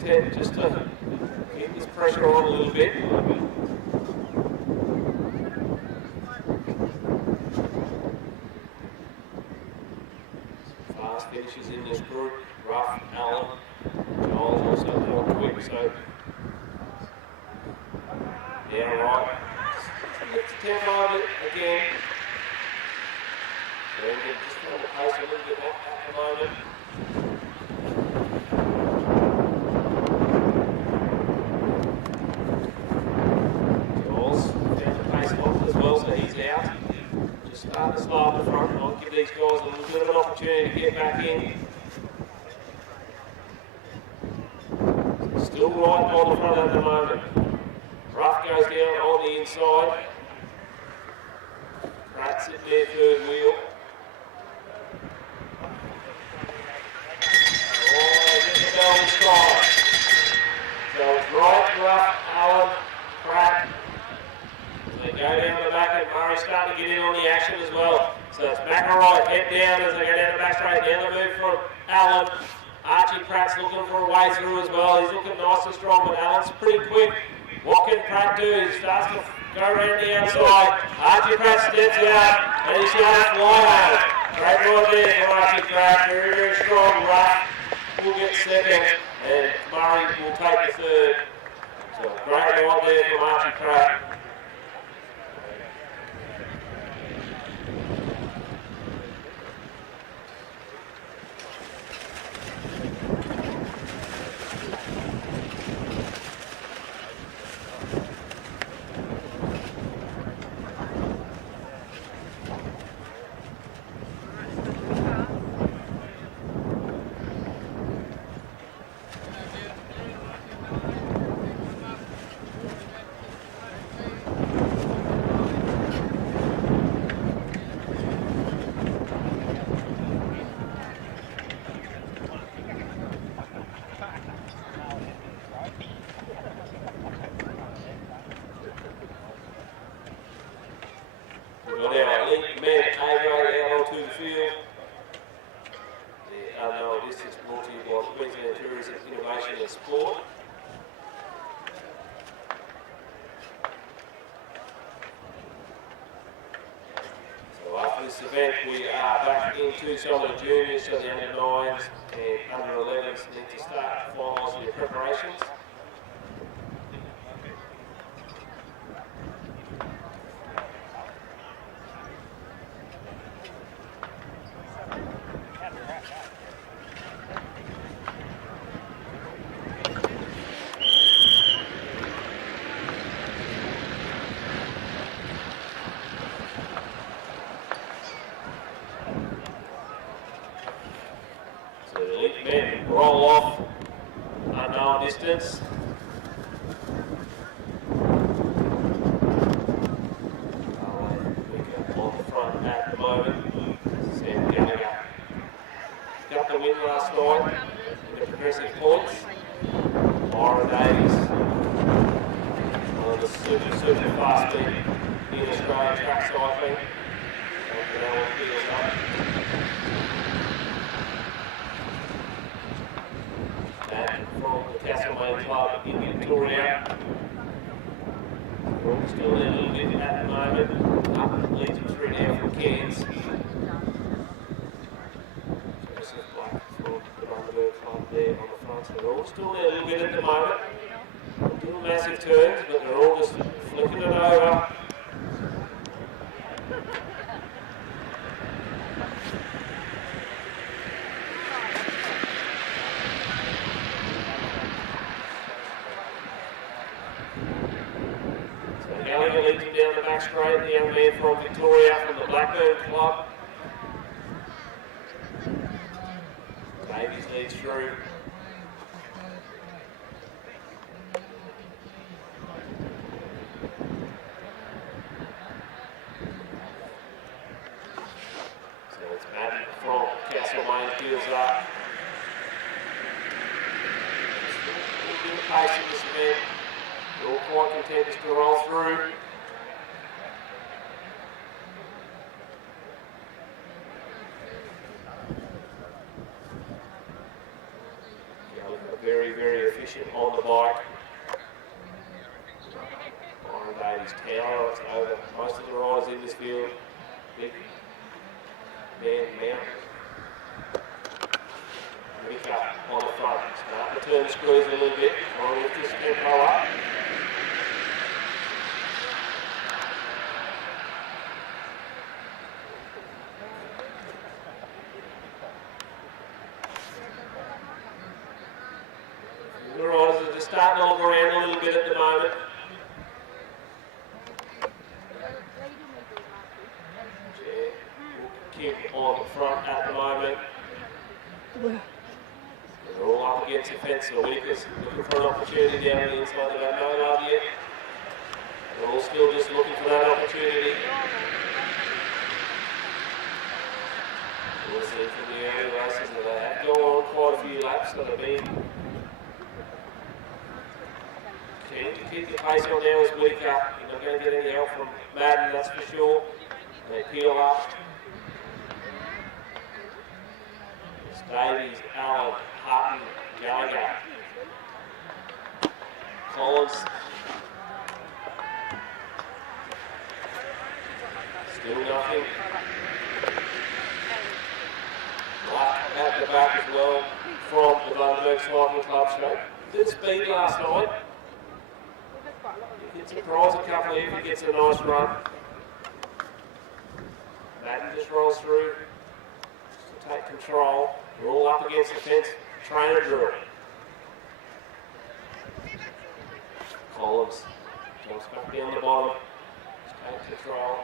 content just to keep this pressure on a little bit. Fast finishes in this group. Rough, Allen, Joel's also more quick, so yeah, right. Let's tempo it again. Just trying to pace a little bit at the moment. Joel's found the pace off as well, so he's out. Just start to slow up the front. I'll give these guys a little bit of an opportunity to get back in. Still right on the front at the moment. Rough goes down on the inside. Pratt's at their third wheel. So it's right, Rough, Allen, Pratt. They go down the back and Murray's starting to get in on the action as well. So it's back and right, head down as they go down the back straight. Down the move from Allen. Archie Pratt's looking for a way through as well. He's looking nice and strong, but Allen's pretty quick. What can Pratt do? He starts to go around the outside. Archie Pratt steps out and he starts to fly home. Great right there for Archie Pratt. Very, very strong. Rough will get second and Murray will take the third. So great right there from Archie Pratt. Innovation and Sport. So after this event we are back into some of the juniors, so the under 9s and under 11s need to start finalising their preparations. Roll off, unknown distance. On the front at the moment. Sam Gallagher got the win last night in the progressive points. Myra Davies, one of the super fast men in Australian track cycling. From the Castlemaine Club in Victoria. We're all still in a little bit at the moment. Up leads them through now from Cairns. Joseph Black from the Bundaberg Club there on the front. So they're all still there a little bit at the moment. Little massive turns, but they're all just flicking it over. Gallagher leads him down the back straight, the young man from Victoria from the Blackburn Club. Davies leads through. So it's Madden from Castlemaine peels up. Still a little bit of pace in this event. They're all quite contenders to roll through. Gallagher very, very efficient contention on the bike. Byron Davies tower over most of the riders in this field. Big man mount. Mick up on the front. Start to turn the screws a little bit. Try and lift this tempo up. The riders are just starting to look around a little bit at the moment. Kim on the front at the moment. They're all up against the fence, so Whitaker's looking for an opportunity down the inside. They don't know it up yet. They're all still just looking for that opportunity. We'll see from the early races that they have gone on quite a few laps that have been keen to keep the pace on now as Whitaker. You're not going to get any help from Madden, that's for sure. They peel up. Davies, Allen, Hutton, Gallagher, Collins. Still nothing. Right at the back as well from the Bundaberg Cycling Club show. Did speed last night. He can surprise a couple here if he gets a nice run. Madden just rolls through just to take control. We're all up against the fence. Trainer drill. Collins jumps back down the bottom. Just take control.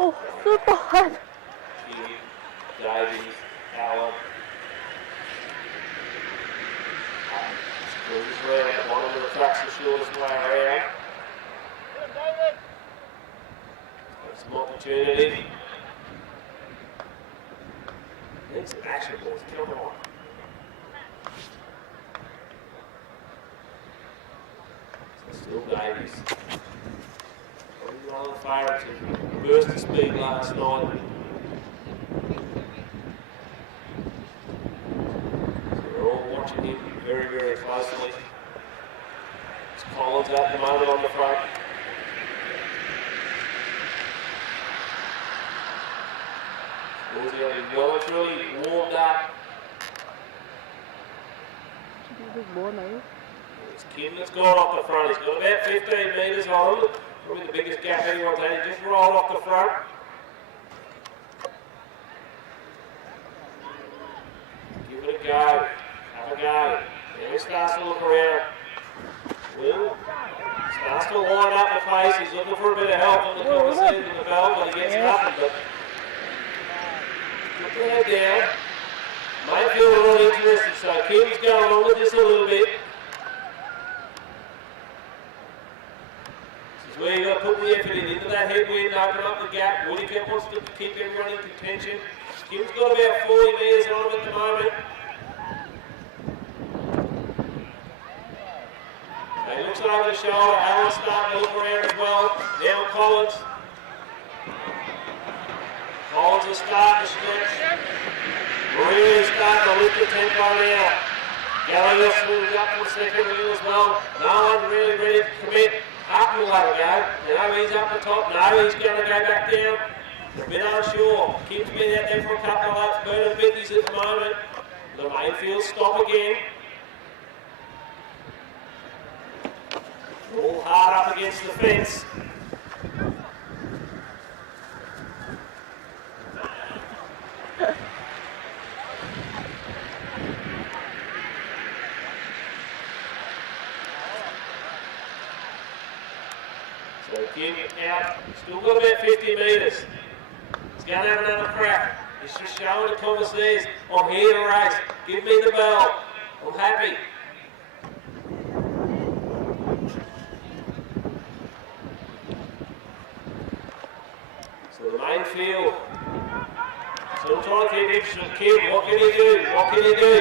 Oh, super hard. Davies, Allen. Screws around at the bottom of the track's the shortest way around. Got some opportunity. Need some action, boys. Come on. So still Davies. Probably one of the favourites who burst the speed last night. So we're all watching him very, very closely. It's Collins at the moment on the front. Well and truly warmed up. It's Kim that's gone off the front. He's got about 15 metres on him. Probably the biggest gap anyone's had. He just rolled off the front. Give it a go. Have a go. Now he starts to look around. Will starts to line up the pace. He's looking for a bit of help on the conversation in the bell, but he gets nothing. But put the head down. Might feel a little interested, so Kim's going on with this a little bit. This is where you've got to put the effort into that headwind, open up the gap. Whitaker wants to keep everyone in contention. Kim's got about 40 metres on him at the moment. He looks over the shoulder. Allen's starting to look around as well. Now Collins. Collins will start to stretch. Really starting to lift the tempo now. Gallagher swings up to the second wheel as well. No one really ready to commit. Up will have a go. No, he's up the top. No, he's going to go back down. A bit unsure. Kim's been out there for a couple of laps. Burning 50s at the moment. The main field stop again. All hard up against the fence. So Kim out, still got about 50 metres. He's going to have another crack. He's just showing the commissaires, I'm here to race. Give me the bell. I'm happy. So the main field. Still trying to keep interested. Kim, what can he do? What can he do?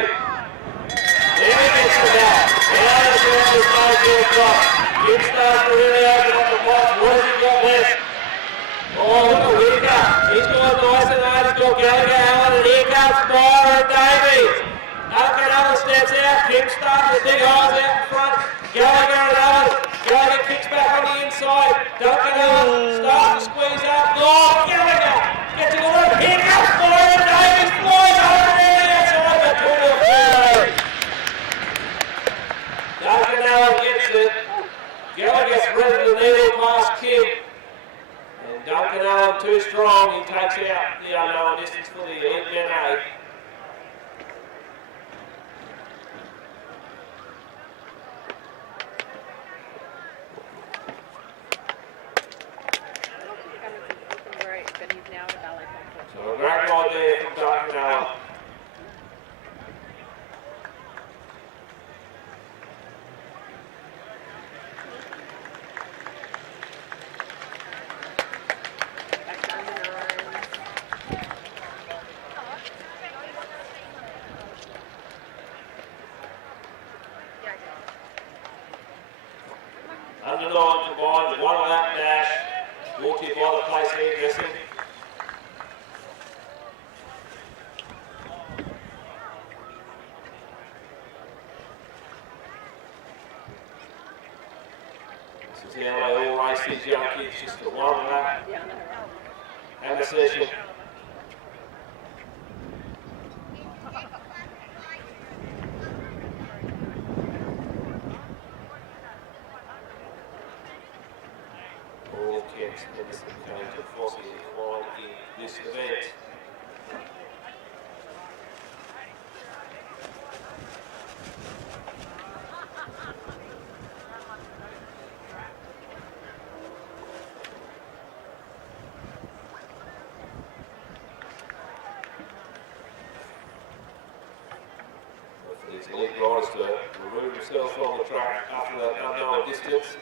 There he gets the bell. Now there's no field cross. Kim starts to really open up the box. What has he got left? Oh, look at Whitaker. He's got nice and hard. He's got Gallagher, Allen, and here comes Byron Davies. Okay, Allen steps out. Kim starting to dig holes out in front. Gallagher and others. Gallagher kicks back on the inside. Duncan Allen starts to squeeze up. Oh, Gallagher gets a good one. Here comes Florida Davis. Flies over there outside the 2-0 lead. Duncan Allen gets it. Gallagher threaded the needle past Kim. And Duncan Allen too strong. He takes out the unknown distance for the elite men A. So a great ride there from Duncan Allen. Under 9 combined, 1 lap dash, brought to you by the Place Hairdressing. This is how they all race these young kids, just a 1 lap and a session. All kids in this going to force you to climb in this event. For these elite riders to remove themselves from the track after that unknown distance.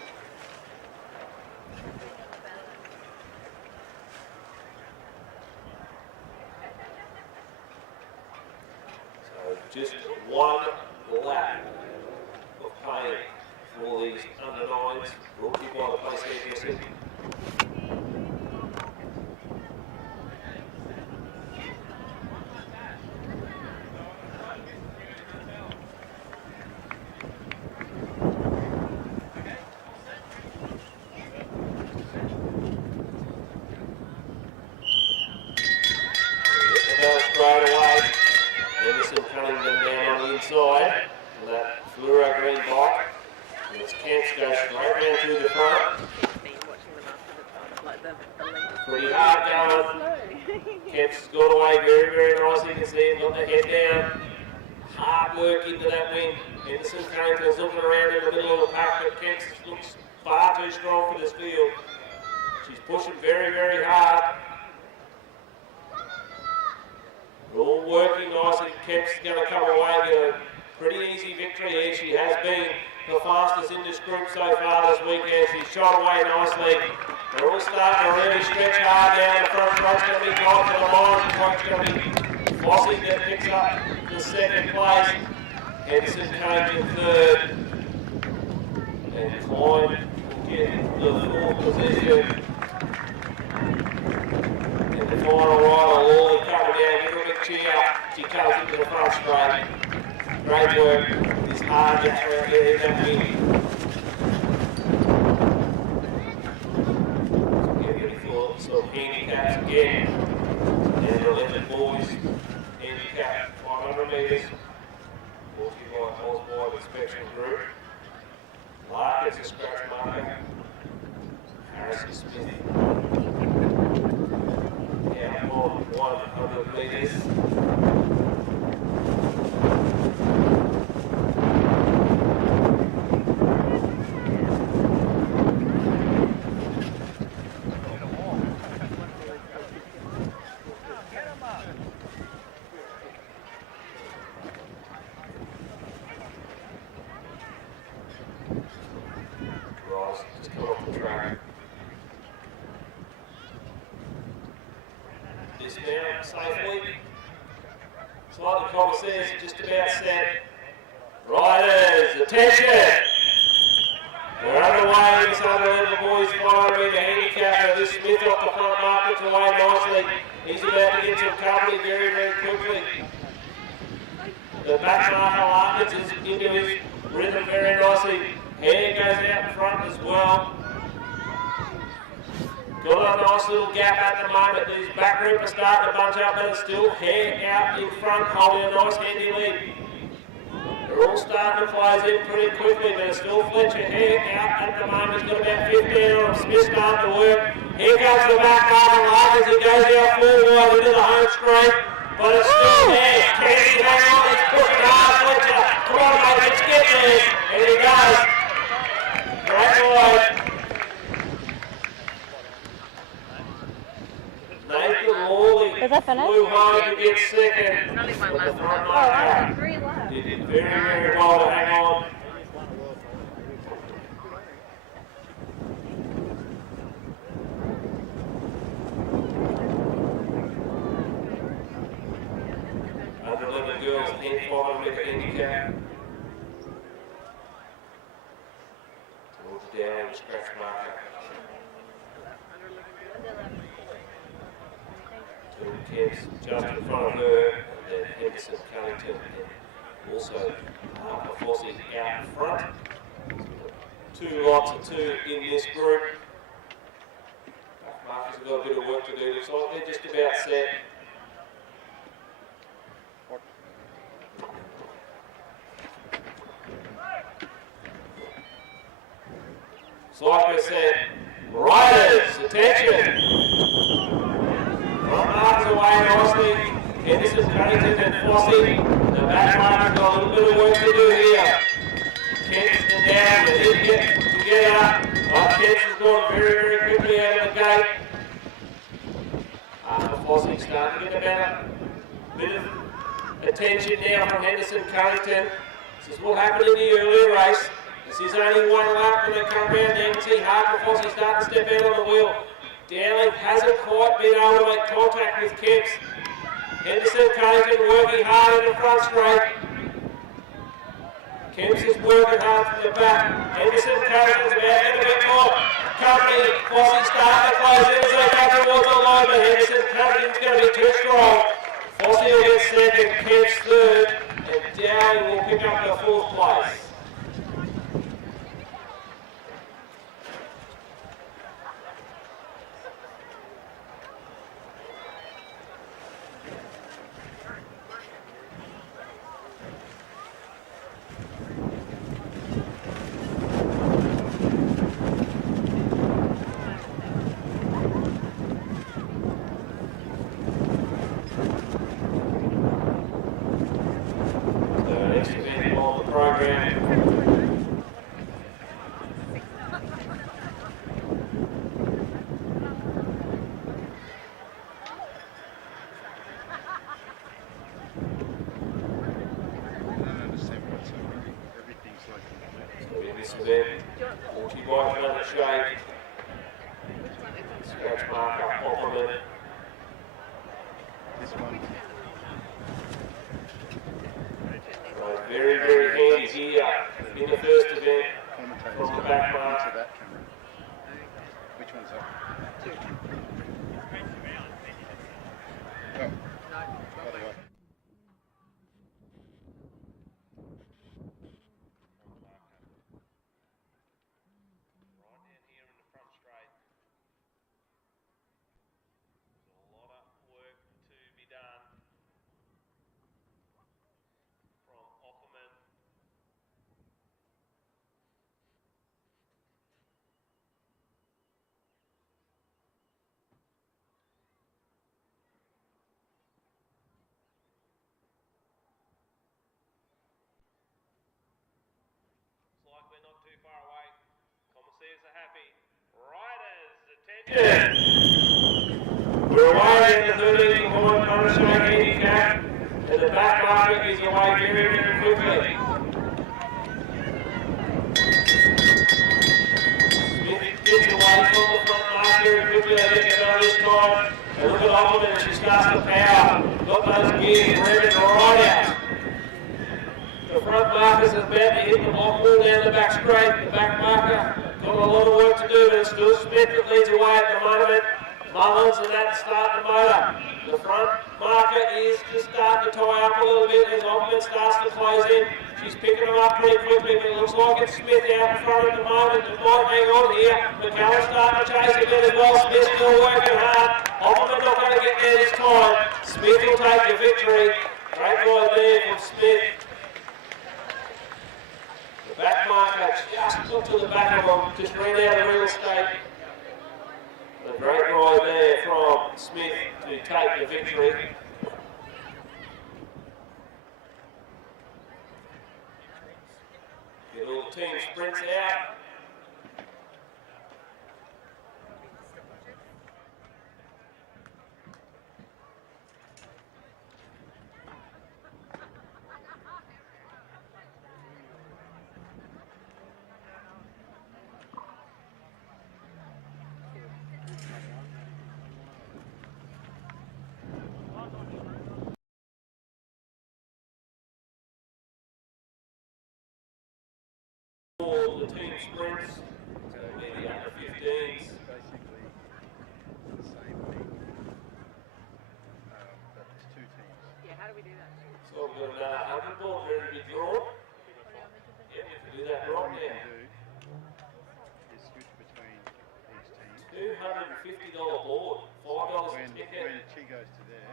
Just 1 lap of pain for these under 9s, brought to you by the Place Hairdressing. Straight away. Emerson Cunningham down on the inside with that fluoro green bike. And it's Kemps go straight round through the front. Pretty hard going. Kemps has got away very, very nicely. You can see him got the head down. Hard work into that win. Emerson Cunningham's looking around in the middle of the pack, but Kemps looks far too strong for this field. She's pushing very, very hard. We're all working nicely. Kemp's going to come away with a pretty easy victory here. She has been the fastest in this group so far this weekend. She's shot away nicely. They're all starting to really stretch hard down the front. Front's going to be tight to the line. Front's going to be Fossey that picks up the 2nd place. Henderson came in 3rd. And Klein will get the 4th position. In the final ride, Lawley coming down, give her a big cheer. She comes into the front straight. Great work. It's hard gets around there in that win. Get ready for some handicaps again. And 11 boys. Handicap 500 metres. Brought to you by Osborne Inspection Group. Lark gets a scratch marker. Harrison Smith. Yeah, on 100 metres. Ross just come off the track. Dismount safely. Slightly commissaires, just about set. Riders, attention! We're underway in this under 11 boys 500 metre handicap. This Smith off the front markets away nicely. He's about to get some company very, very quickly. The back marker Larkins is into his rhythm very nicely. Hair goes out in front as well. Got a nice little gap at the moment. These back group are starting to bunch up, but it's still Hair out in front, holding a nice handy lead. They're all starting to close in pretty quickly, but it's still Fletcher. Hair out at the moment. He's got about 15 on him. Smith starting to work. Here comes the back marker Larkins. He goes out full wide into the home straight, but it's still there. Can he hang on? He's pushing hard, Fletcher. Come on, mate, let's get there. And he does. Great wide. Nathan Lawley flew home to get second. Only one The left. front marker 3 left. did very, very well to hang on. Under 11 girls, 10-5 with handicap. Towards down the scratch marker. Two kids just in front of her, and then Henderson Cunnington, and also Fossey out in front. Two lots of two in this group. Marcus has got a bit of work to do. Looks like they're just about set. So like I said, riders, attention! Front marks away nicely. Henderson, Cunnington and Fossey. The back mark's got a little bit of work to do here. Kent's and down, they did get together. Kent's has gone very, very quickly out of the gate. Fossey starting to get about a bit of attention now from Henderson, Cunnington. This is what happened in the earlier race. This is only one lap when they come around. You can see Harper Fossey starting to step out on the wheel. Dowling hasn't quite been able to make contact with Kemps. Henderson Cunnington working hard in the front straight. Kemps is working hard from the back. Henderson Cunnington's about a bit more company. Fossey starting to close in as they go towards the line, but Henderson Cunnington's going to be too strong. Fossey will get second, Kemps third, and Dowling will pick up the fourth place. Very, very handy here in the first event from the back mark. Which one's up? Oh, other one. We're not too far away. Commissaires are happy. Riders, attention! We're away at the 13th point, Bundaberg handicap, and the back marker is away very, very quickly. Smith gets away from the front marker very quickly. They get on this time. And look at Opperman, she starts to power. Got those gears revving right out. The front marker's about to hit the block wall down the back straight. The back marker got a lot of work to do, but it's still Smith that leads away at the moment. Mullins and that start the motor. The front marker is just starting to tie up a little bit as Ogden starts to close in. She's picking them up pretty quickly, but it looks like it's Smith out in front at the moment. It might hang on here. McCallum's starting to chase a bit as well. Smith still working hard. Ogden not going to get there this time. Smith will take the victory. Great ride there from Smith. The back marker just took to the back of him, just ran out of real estate. A great ride there from Smith to take the victory. Get all the team sprints out. All the team sprints, so maybe under 15s. Basically the same thing, but there's two teams. Yeah, how do we do that? So we've got another 100 ball ready to be drawn. Yeah, we can do that right What you now. can do is switch between each team. $250 board, $5 a When ticket. she goes to there,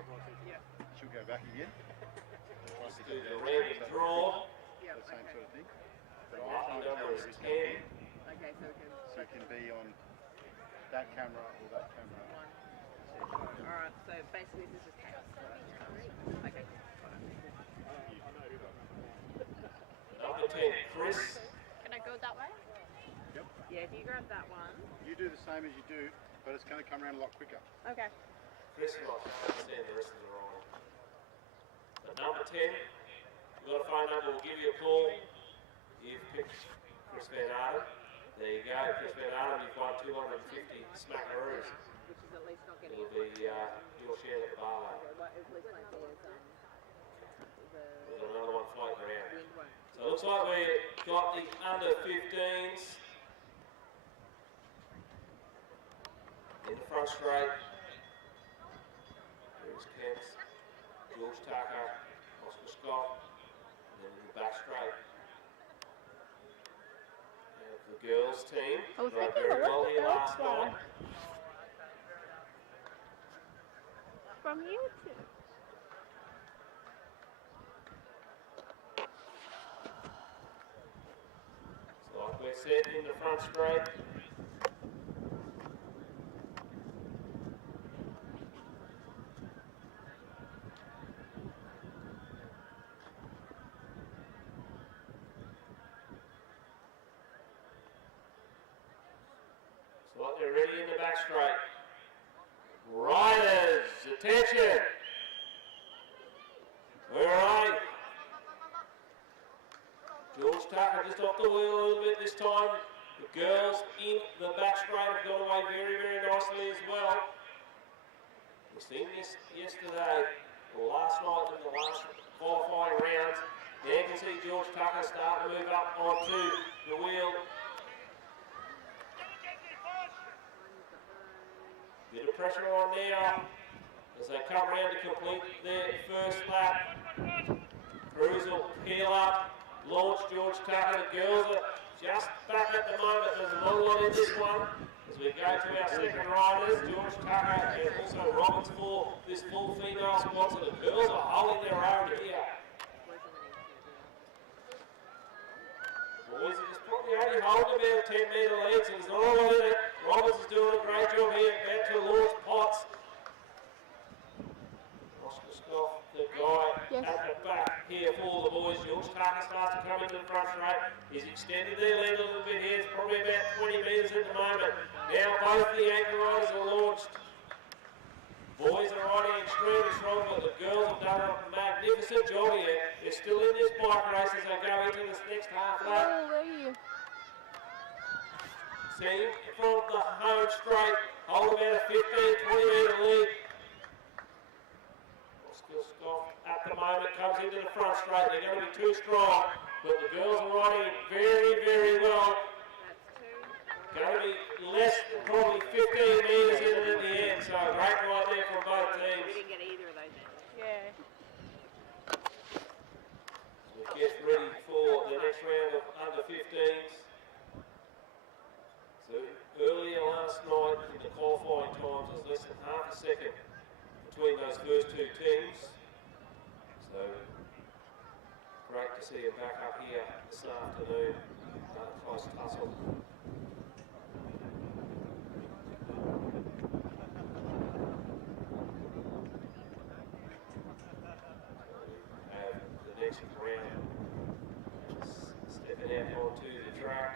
she'll go back again. Let's do the random draw. Yeah, The same sort of thing. But Lucky I number is every 10. time. Okay, so we can So it can be on that camera or that camera. Alright, so basically this is just chaos. Okay. Number 10, Chris. Can I go that way? Yeah, if you grab that one. You do the same as you do, but it's going to come around a lot quicker. Okay. Chris and I can't understand the rest of the ride. But number 10, you've got a phone number, we'll give you a call. You've picked Chris Van Arden. There you go, Chris Van Arden, you've won 250 smackaroos. Which is at least not getting It'll be your share at the bar. Okay, well, at least like there's We've got another one floating around. wind won't. So it looks like we've got the under 15s in the front straight. There's Kent, George Tucker, Oscar Scott, and then in the back straight. The girls team I was got thinking, very what well was here the last girls night. From YouTube. So like we're set in the front straight. So like they're ready in the back straight. Riders, attention! Where are you? George Tucker just off the wheel a little bit this time. The girls in the back straight have got away very, very nicely as well. We've seen this yesterday, or last night in the last qualifying rounds. Now you can see George Tucker starting to move up onto the wheel. Bit of pressure on now as they come around to complete their first lap. Crews will peel up, launch George Tucker. The girls are just back at the moment. There's not a lot in this one. As we go to our second riders, George Tucker and also Roberts for this full female sponsor. The girls are holding their own here. Boys are just probably only holding about a 10-metre lead, so there's not a lot in it. Roberts is doing a great job here, back to launch Potts. Oscar Scott, the guy at the back here for the boys. George Tucker starts to come into the front straight. He's extended their lead a little bit here. It's probably about 20 metres at the moment. Now both the anchor riders are launched. Boys are riding extremely strong, but the girls have done a magnificent job here. They're still in this bike race as they go into this next half lap. Oh, where are you? Team from the home straight, hold about a 15-20 metre lead. Oscar Scott at the moment comes into the front straight. They're going to be too strong, but the girls are riding very, very well. Going to be less than probably 15 metres in it at the end, so So great right there from both We teams. didn't get either of those in. Yeah. We'll get ready for the next round of under 15s. So earlier last night in the qualifying times was less than half a second between those first two teams. So great to see them back up here this afternoon. Close tussle. Have the next round stepping out onto the track.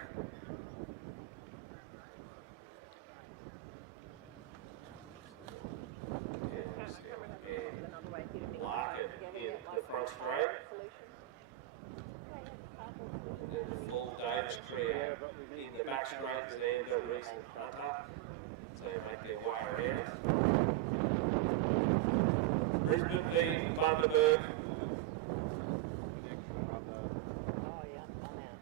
Another way for you to mix Larkin together, in get the like front a straight. solution. And then the full Davis trio in the back straight, Xander, Reese and Hunter. So they make their way around. Brisbane v Bundaberg. Oh yeah, I'm out.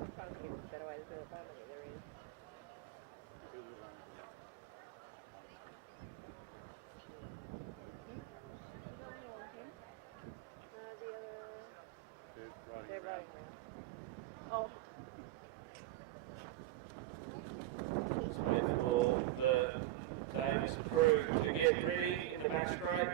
I'm trying to think of a better way to do it, but I don't think there is. They're riding around. Oh. Just wait for the Davis crew to get ready in the back straight.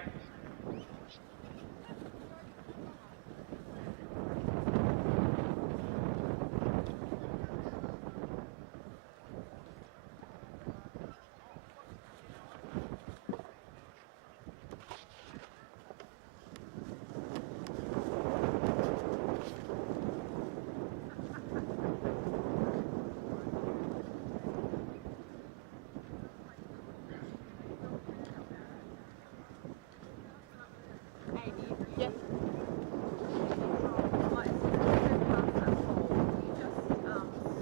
Yes.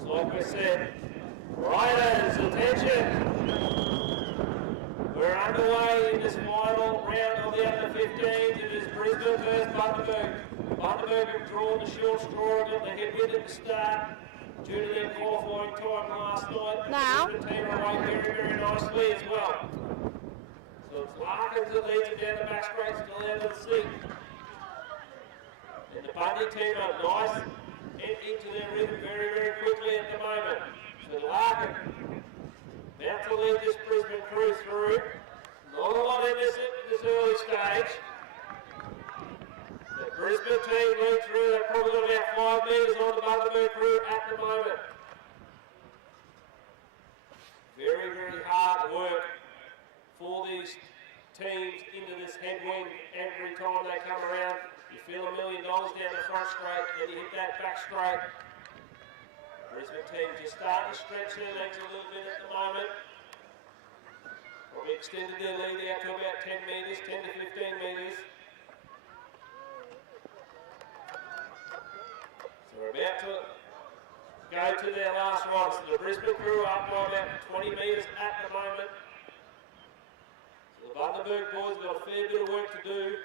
So like we said, riders, attention! We're underway in this final round of the under 15s. It is Brisbane versus Bundaberg. Bundaberg have drawn the short straw and got the head win at the start due to their qualifying time last night. Now. The Brisbane team are away very, very nicely as well. So it's Larkins that leads it down the back straight to land on the seat. And the Bundy team are nice and into their rhythm very, very quickly at the moment. So Larkin about to lead this Brisbane crew through. Not a lot in this early stage. The Brisbane team lead through. They've probably got about 5 metres on the Bundaberg crew at the moment. Very, very hard work for these teams into this headwind every time they come around. You feel $1 million down the front straight, then you hit that back straight. Brisbane team just starting to stretch their legs a little bit at the moment. Probably extended their lead out to about 10 metres, 10 to 15 metres. So we're about to go to their last run. So the Brisbane crew are up by about 20 metres at the moment. So the Bundaberg boys have got a fair bit of work to do.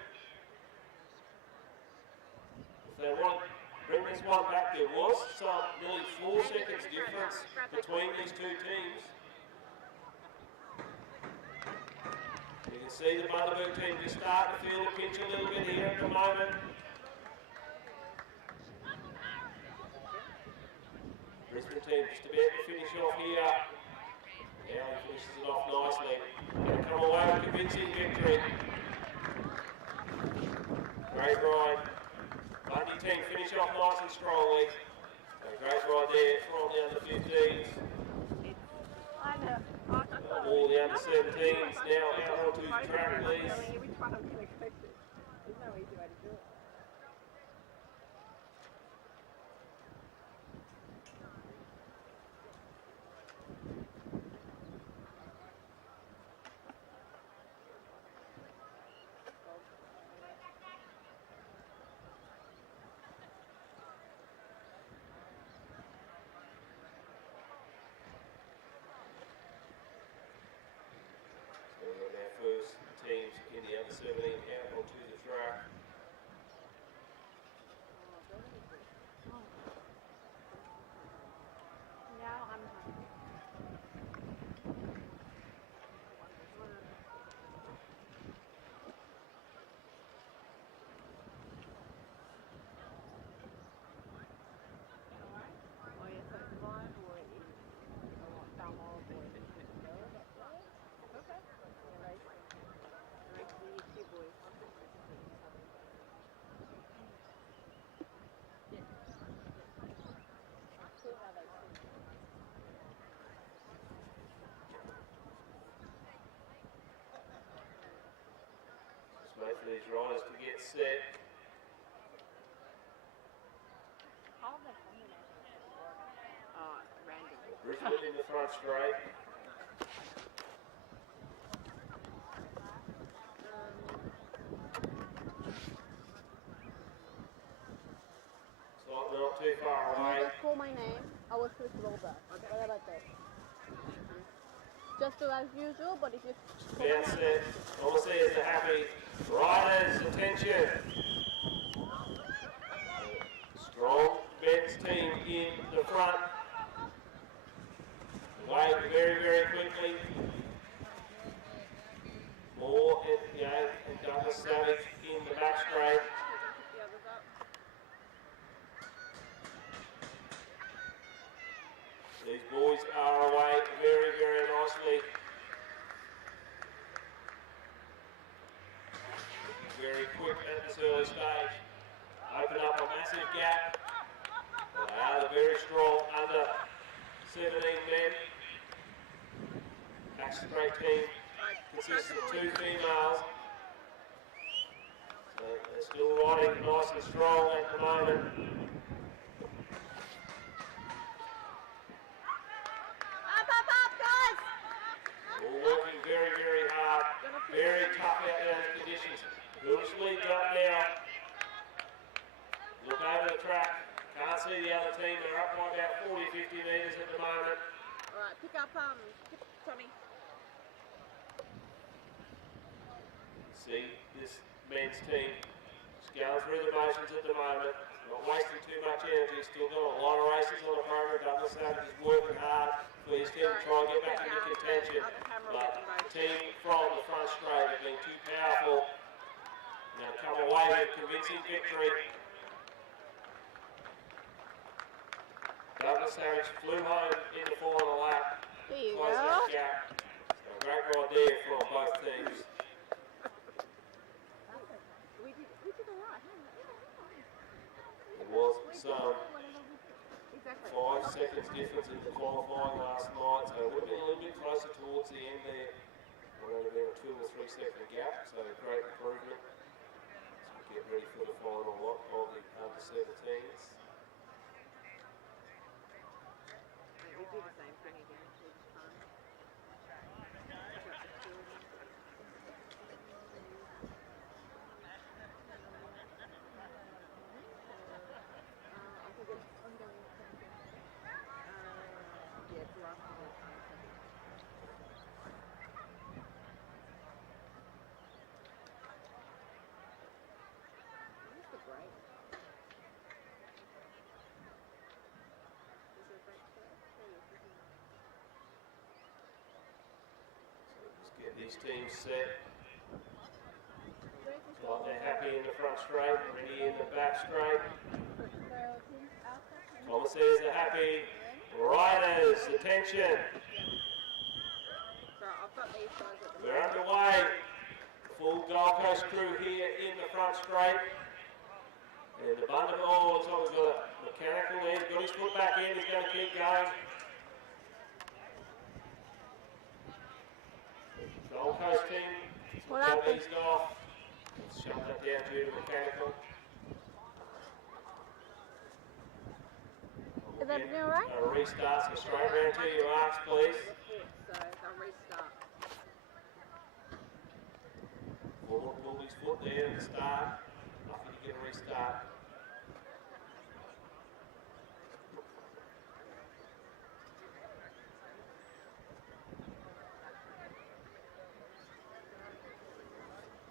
If they want to bring this one back, there was some nearly 4 seconds difference between these two teams. You can see the Bundaberg team just starting to feel the pinch a little bit here at the moment. Brisbane team just about to finish off here. Now he finishes it off nicely. Going to come away with a convincing victory. Great ride. Bundy team finish off nice and strongly. A great ride there from the under 15s. I know. All the under 17s now out onto the track, please. Every time I'm going to go to. There's no easy way to do it. So we've got our first teams in the under 17 out onto the track. these riders to get set. How the combination? Oh, random. Brisbane in the front straight. So not too far Can you away. just call my name? I will switch it over. What about this? Just do as usual, but if you call my Bounce name, set. Obviously, is the happy riders. Attention. Strong men's team in the front. Away very, very quickly. Moore and Douglas Savage in the back straight. Pick the others up. These boys are away very, very nicely. Very quick at this early stage. Open up a massive gap. They are the very strong under 17 men. Back straight team consists of 2 females. So they're still riding nice and strong at the moment. up, guys! All working very, very hard. Very tough out there in those conditions. Lewis leads up now. Look over the track. Can't see the other team. They're up by about 40, 50 metres at the moment. Alright, pick up Tommy. See this men's team just going through the motions at the moment. Not wasting too much energy. Still got a lot of races on the program. Douglas Savage is working hard for his team to try and get back into contention. But the team from the front straight have been too powerful. Now come away with a convincing victory. Douglas Savage flew home in the final lap. There you Closing go. that gap. So a great ride there from both teams. We did alright, There was some Exactly. 5 seconds difference in the qualifying last night, so it would have been a little bit closer towards the end there. Would only been a 2 or 3 second gap, so a great improvement. So we get ready for the final lot of the under 17s. We do the same thing again each time. I think it's ongoing. Yeah, it's last of all time. Where's the break? Is there a break there? So just get these teams set. Like they're happy in the front straight, ready in the back straight. Thomas says they're happy. Riders, attention. So I've got these guys at the We're underway. Full Gold Coast crew here in the front straight. And the Bundaberg, oh, looks like he's got a mechanical there. He's got his foot back in, he's going to keep going. Gold Coast team, What shut happened? these off. Let's shut that down to the mechanical. Is everything alright? A restart, so straight round to your marks, please. so they'll restart. Pull his foot there at the start. Lucky to get a restart.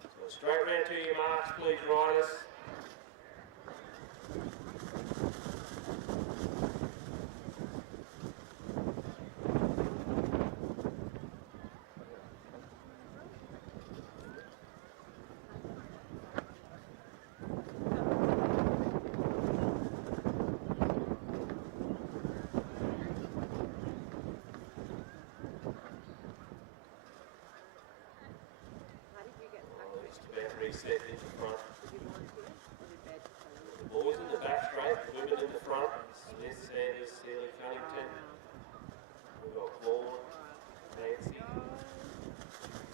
So straight round to your marks, please, riders. How did you get Oh, back? just about reset into front. Did you want to? Or did bed just The boys in the back straight, women in the front. Smith, Sanders, Sealy, Cunnington. We've got Vaughan, Nancy.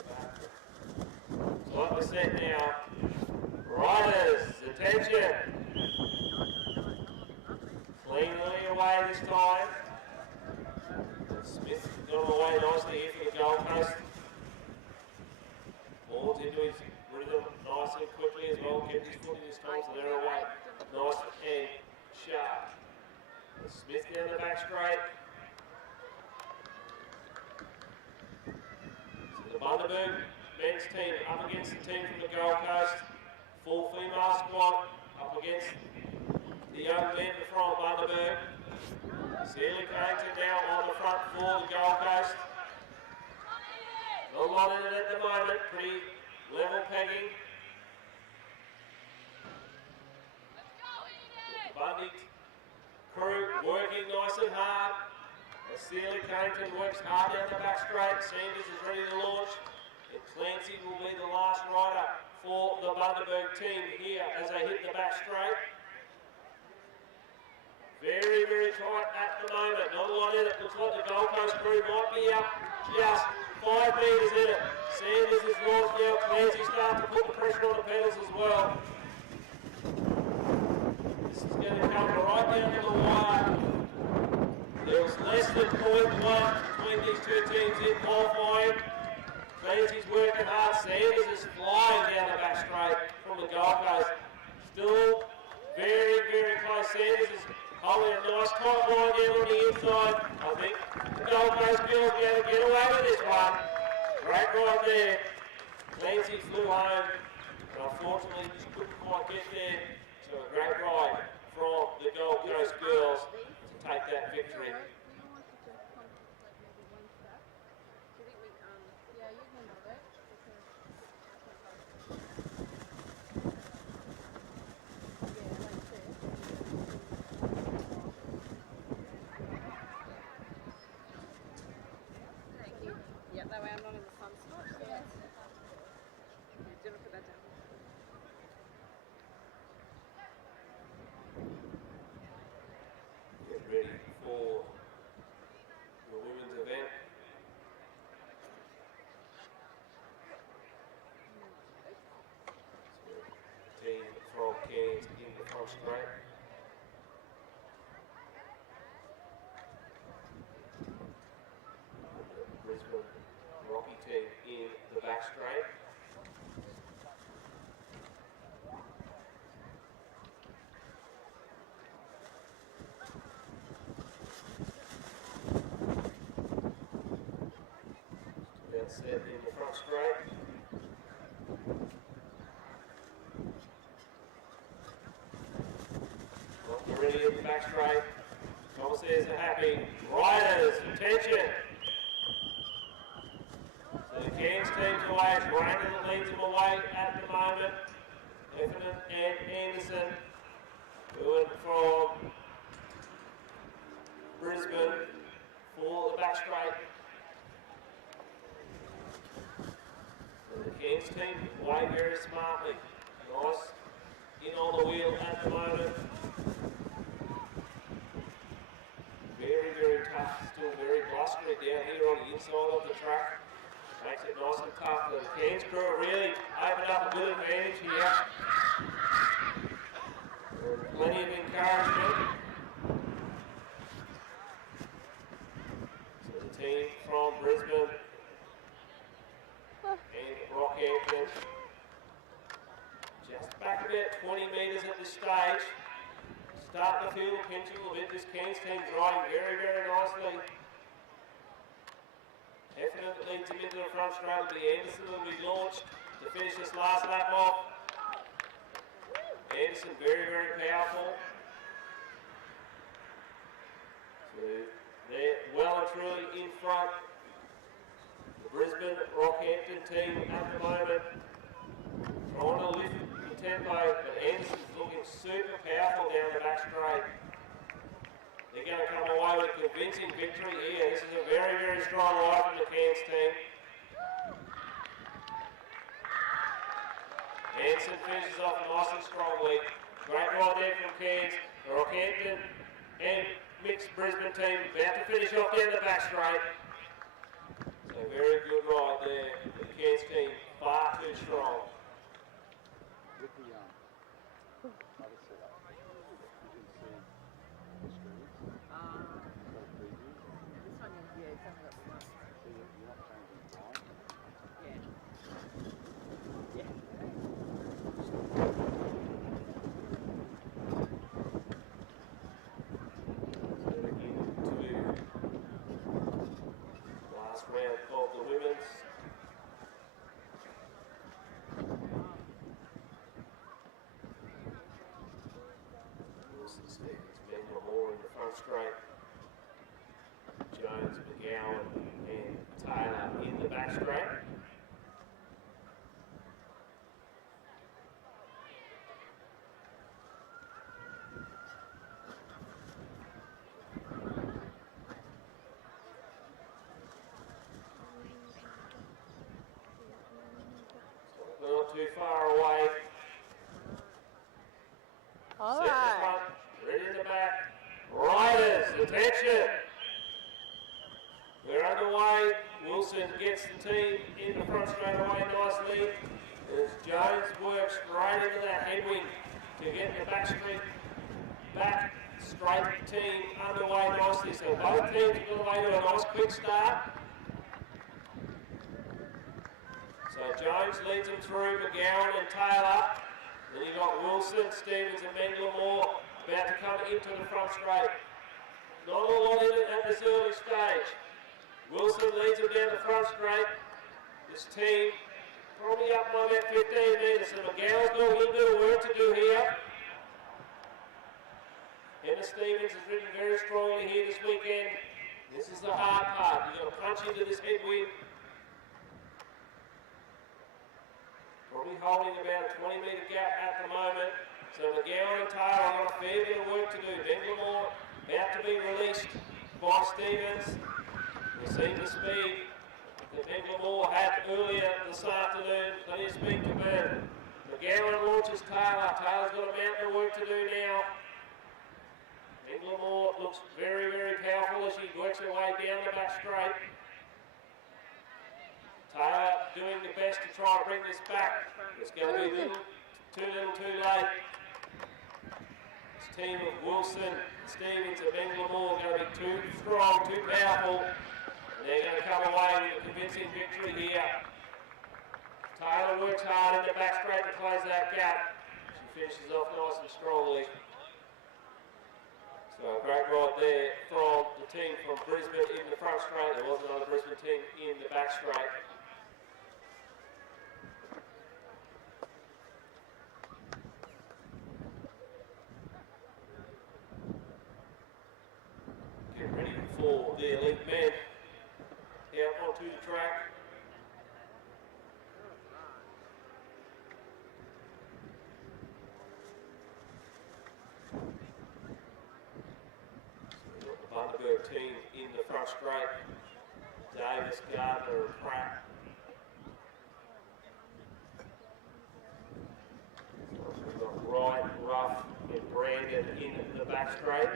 Back. So like we said now, quickly as well. Kept his foot in his time, so they're away. Nice and sharp. Smith down the back straight. So the Bundaberg men's team up against the team from the Gold Coast. Full female squad up against the young men from Bundaberg. Sealy Carrington now on the front for the Gold Coast. Not a lot in it at the moment, pretty level pegging. The Bundy crew working nice and hard. As Sealy Carrington works hard down the back straight. Sanders is ready to launch. And Clancy will be the last rider for the Bundaberg team here as they hit the back straight. Very, very tight at the moment. Not a lot in it. Looks like the Gold Coast crew might be up just 5 metres in it. Sanders is launched now. Clancy starts to put the pressure on the pedals as well. This is going to come right down to the wire. There was less than 0.1 between these two teams in qualifying. Clancy's working hard. Sanders is flying down the back straight from the Gold Coast. Still very, very close. Sanders is holding a nice tight line down on the inside. I think the Gold Coast girls are going to get away with this one. Great ride there. Clancy flew home, but unfortunately just couldn't quite get there. So a great ride from the Gold Coast girls to take that victory. Yeah, you can do it. Thank you. Yeah, that way I'm not in the sun so much. Yeah. Do look at that down. Get ready for the women's event. Team from Cairns in the front straight. The Brisbane Rocky team in the back straight. That's set in the front straight. We're ready in the back straight. Tom says they're happy. Riders, attention! So the Cairns team's away. Brandon leads them away at the moment. Heffernan and Anderson going from Brisbane for the back straight. So the Cairns team away very smartly. Nice in on the wheel at the moment. Very, very tough, still very blustery down here on the inside of the track. Makes it nice and tough. The Cairns crew really opened up a good advantage here. Plenty of encouragement. So the team from Brisbane and Rockhampton just back about 20 metres at this stage. Starting to feel the pinch a little bit. This Cairns team driving very, very nicely. Heffernan leads him into the front straight. It'll be Anderson will be launched to finish this last lap off. Anderson very, very powerful. So they're well and truly in front. The Brisbane Rockhampton team at the moment trying to lift the tempo, but Anderson's looking super powerful down the back straight. They're going to come away with a convincing victory here. This is a very, very strong ride from the Cairns team. Anderson finishes off nice and strongly. Great ride there from Cairns. The Rockhampton and mixed Brisbane team about to finish off down the back straight. So very good ride there. The Cairns team far too strong. With the other setup, you can see the screens. Got a preview. This one, yeah, it's only got one. So you're not changing time. Yeah. Yeah. too far away. All Set in the right. front, ready in the back. Riders, attention! We're underway. Wilson gets the team in the front straight away nicely. As Jones works right into that headwind to get the back straight team underway nicely. So both teams are going away to a nice quick start. So Jones leads them through, McGowan and Taylor. Then you've got Wilson, Stevens and Menglemore about to come into the front straight. Not a lot in it at this early stage. Wilson leads them down the front straight. This team probably up by about 15 metres. So McGowan's got a little bit of work to do here. Emma Stevens has ridden very strongly here this weekend. This is the hard part. You've got to punch into this headwind. Probably holding about a 20-metre gap at the moment. So McGowan and Taylor have got a fair bit of work to do. Menglemore about to be released by Stevens. We've seen the speed that Menglemore had earlier this afternoon. Plenty of speed to burn. McGowan launches Taylor. Taylor's got a mountain of work to do now. Menglemore looks very, very powerful as she works her way down the back straight. Taylor doing the best to try and bring this back. It's going to be too little too late. This team of Wilson, Stevens and Menglemore are going to be too strong, too powerful. And they're going to come away with a convincing victory here. Taylor works hard in the back straight to close that gap. She finishes off nice and strongly. So a great ride there from the team from Brisbane in the front straight. There was another Brisbane team in the back straight. Get ready for the elite men out onto the track. Bundaberg team in the front straight. Davis, Gardner and Pratt. We've got Wright, Ruff and Brandon in the back straight.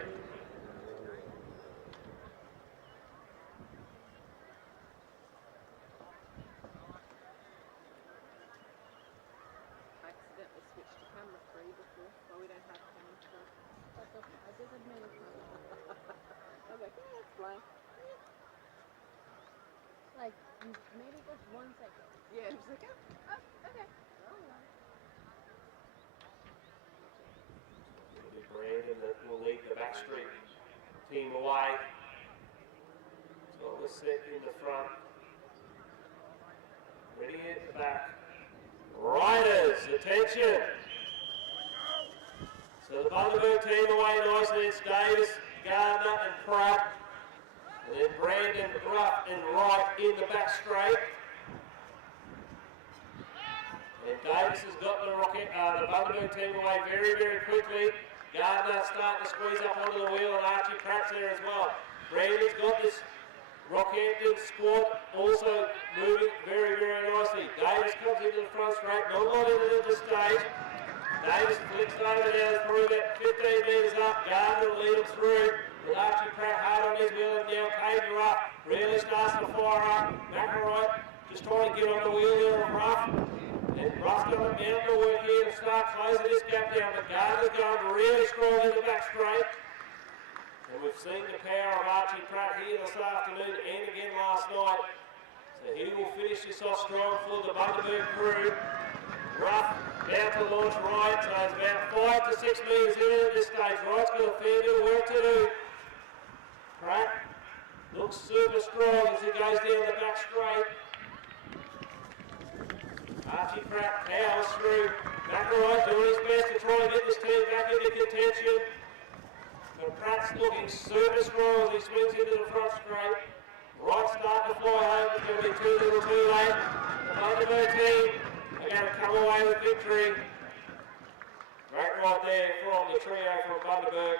I accidentally switched to camera 3 before, so we don't have camera 3. That's okay. I didn't mean it. I was like, yeah, that's fine. Like, maybe just 1 second. Yeah, it was like, oh, Okay. Alright. It'll be Brandon that will lead the back straight team away. So we're set in the front. Ready at the back. Riders, attention! So the Bundaberg team away nicely. It's Davis, Gardner and Pratt. And then Brandon, Ruff and Wright in the back straight. And Davis has got the Bundaberg team away very, very quickly. Gardner starting to squeeze up onto the wheel and Archie Pratt's there as well. Brandon's got this Rockhampton squad also moving very, very nicely. Davis comes into the front straight, not a lot in it at this stage. Davis flicks over now through that 15 metres up. Gardner will lead him through with Archie Pratt hard on his wheel and now Caden Ruff really starts to fire up. McElroy just trying to get on the wheel there of Ruff. And Ruff's got a mountain to work here to start closing this gap down. But Gardner's going really strong in the back straight. And we've seen the power of Archie Pratt here this afternoon and again last night. So he will finish this off strong for the Bundaberg crew. Ruff about to launch Wright, so it's about 5 to 6 metres in at this stage. Wright's got a fair bit of work to do. Pratt looks super strong as he goes down the back straight. Archie Pratt powers through. McElroy doing his best to try and get this team back into contention. But Pratt's looking super strong as he swings into the front straight. Wright's starting to fly home. It's going to be too little too late. The Bundaberg team are going to come away with victory. Great ride there from the trio from Bundaberg.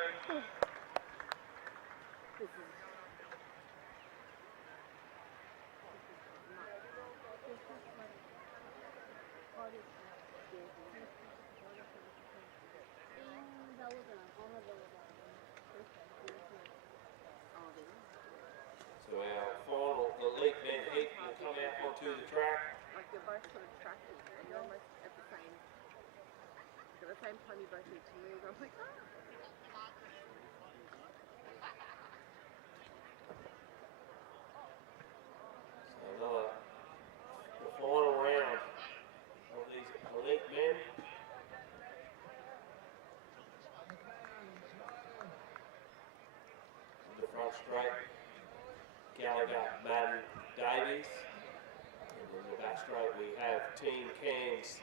to the track. Like you're both sort of tracking and you're almost at the same, time you both need to move. I'm like, ah. So another, the final round of these elite men. In the front straight, Gallagher, Madden, Davies. And in the back straight we have Team Cairns.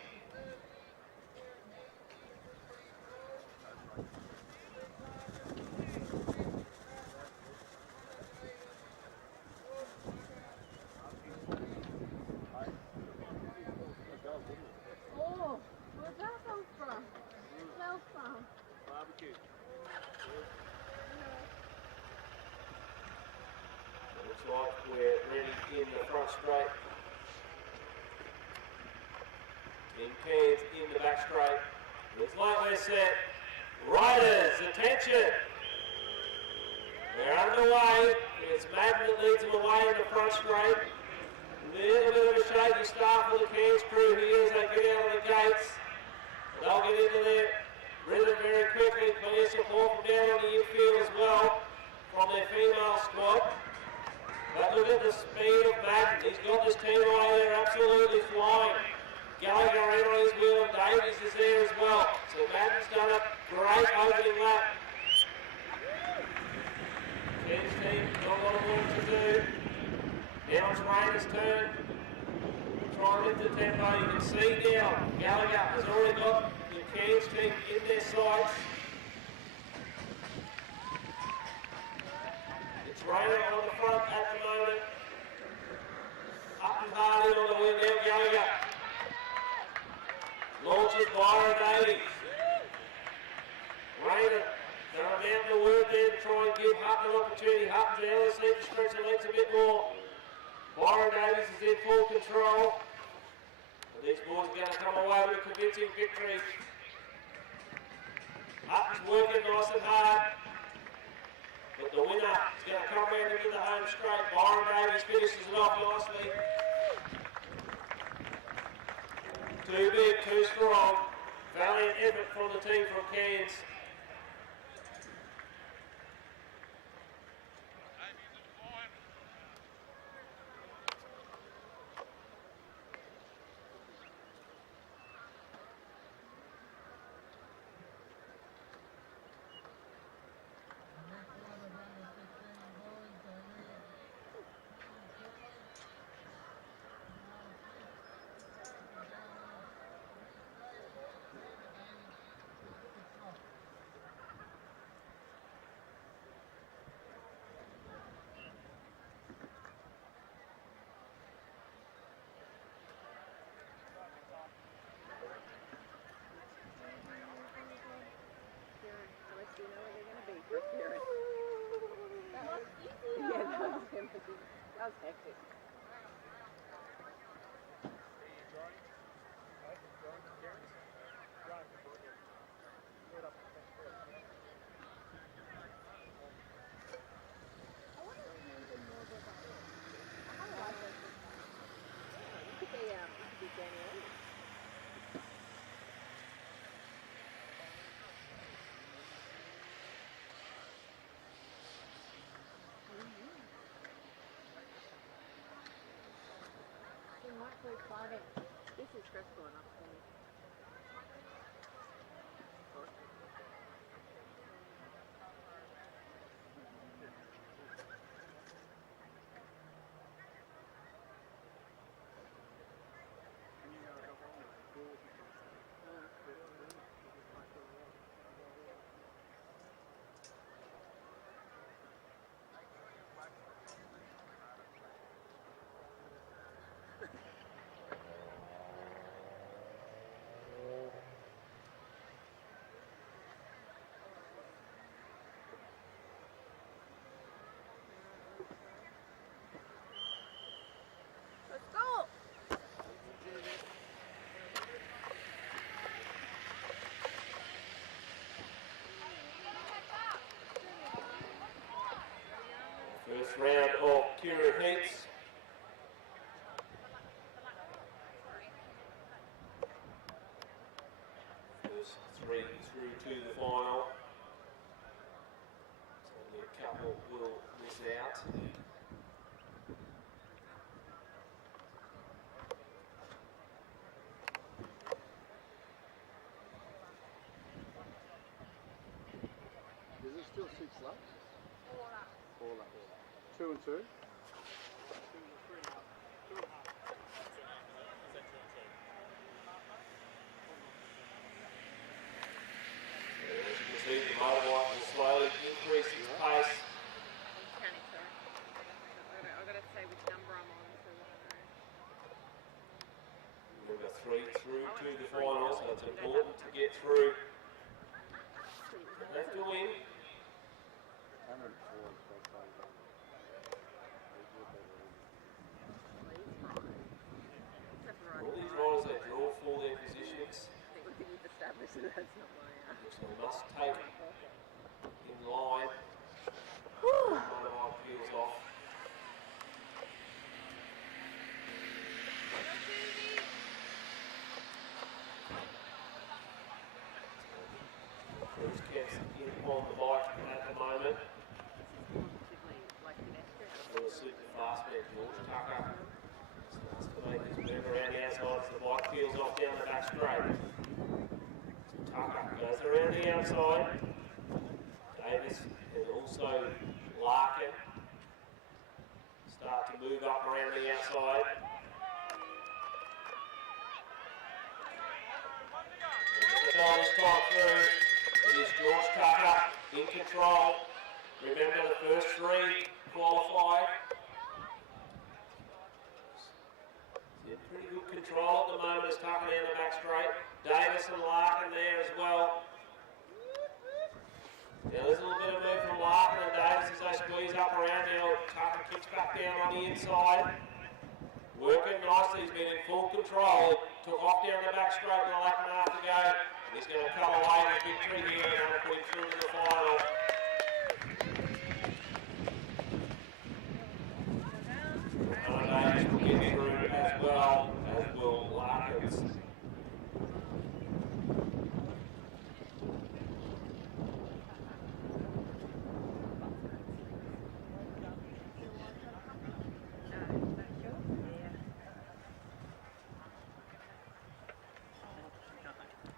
Oh, where'd that come from? Smell from? Barbecue. Looks like we're ready in the front straight. Team Cairns in the back straight. Looks like we're set. Riders, attention! They're underway. It's Madden that leads them away in the front straight. A little bit of a shaky start for the Cairns crew here as they get out of the gates. They'll get into their rhythm very quickly. Plenty of support from down on the infield as well from their female squad. But look at the speed of Madden. He's got this team right there absolutely flying. Gallagher in on his wheel and Davies is there as well. So Madden's done a great opening lap. Cairns team got a lot of work to do. Now it's Rainer's turn. Try and lift the tempo. You can see now Gallagher has already got the Cairns team in their sights. It's Rainer on the front at the moment. Up and hard in on the wing now, Gallagher. Launches Byron Davies. Rainer done a mountain of work there to try and give Hutton an opportunity. Hutton's out of the seat to stretch the legs a bit more. Byron Davies is in full control. And these boys are going to come away with a convincing victory. Hutton's working nice and hard. But the winner is going to come round into the home straight. Byron Davies finishes it off nicely. Too big, too strong. Valiant effort from the team from Cairns. You know where they're going to be for Karen. That was easy. Yeah, that was empathy. That was hectic. I wonder if maybe more about it. I like that. You could be Danny Elliott. It might be exciting. This is stressful enough for me. Let's go! First round of Kira Heats. 3 through to the final. So only a couple will miss out. Is it still 6 laps? 4 laps. 4 laps. 2 and 2? As you can see, the motorbike will slowly increase its pace. I'm counting, sorry. I've got to say which number I'm on so that I know. Remember 3 through to the final, so it's important to get through. Have to win. 104 is All these riders, they draw for their positions, I think we've established that that's not my which they must take in line. Motorbike peels off. Cruz gets in on the bike at the moment. positively like pedestrian. Little super fast man, George Tucker starts to make his move around the outside as the bike peels off down the back straight. Tucker goes around the outside. Davis and also Larkin start to move up around the outside. The bonus time through. It is George Tucker in control. Remember, the first 3 qualified. He's in pretty good control at the moment as Tucker down the back straight. Davis and Larkin there as well. Now there's a little bit of move from Larkin and Davis as they squeeze up around now. Tucker kicks back down on the inside. Working nicely, he's been in full control. Took off down the back straight with a lap and a half to go. He's going to come away with victory here and going to put him through to the final. Davis will get through as well, as will Larkins.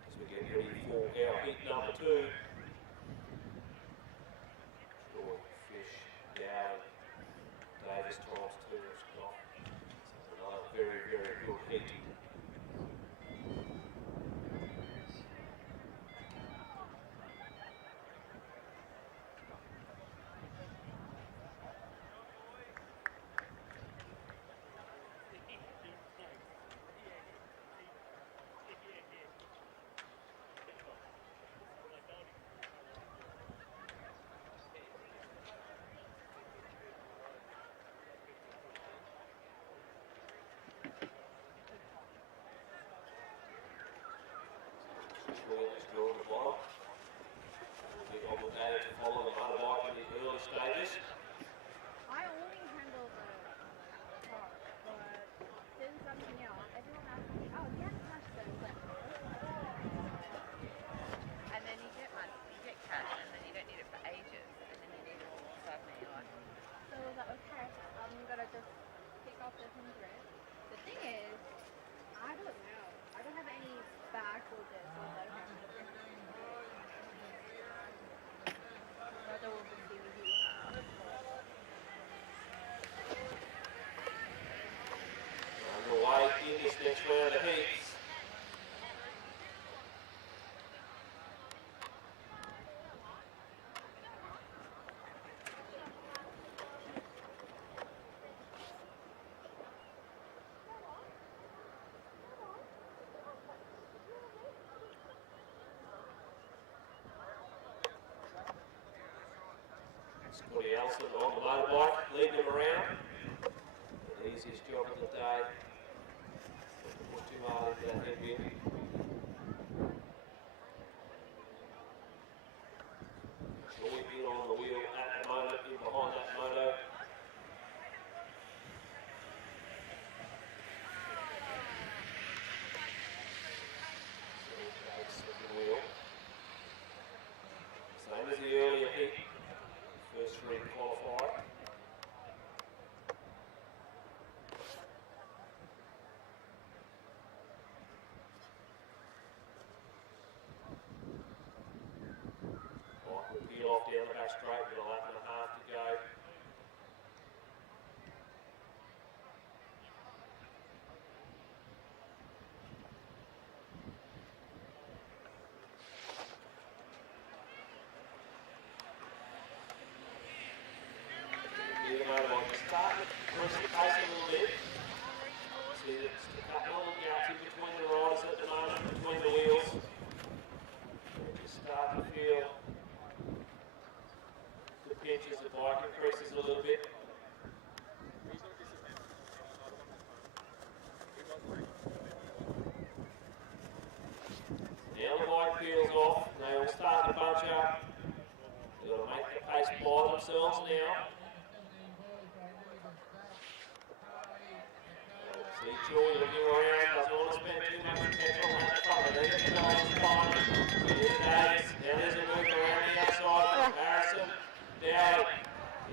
As we get ready for our heat number 2. Short, Fish, Dowling, Davis times 2 and Scott. So another very, very good heat. Let's draw the bottom. We'll be obligated to follow the motorbike in the early stages. I only handle the car, but since I'm new, everyone asks me, oh, you have a cash though. But And then you get money, you get cash, and then you don't need it for ages, and then you need it all of a sudden, and you're like, so I was like, okay, I'm gonna just take off the 100. The thing is, I don't know. I don't have any bag for this. So I was like, okay. Brother will be seeing you. Underway in this next round of heats. Scotty Allison on the motorbike, leading them around. The easiest job of the day. Not push too hard into that headwind. Joy being on the wheel at the moment, in behind that moto. So, second wheel. starting to press the pace a little bit. See, there's a couple of gaps in between the riders at the moment, between the wheels. You just start to feel the pinch as the bike increases a little bit. Now the bike peels off, they all start to bunch up. They've got to make the pace by themselves now. See Joy looking around, doesn't want to spend too much attention on that front, but they get the guys fine. There it is. Now there's a move around the outside. Harrison, Dowdy.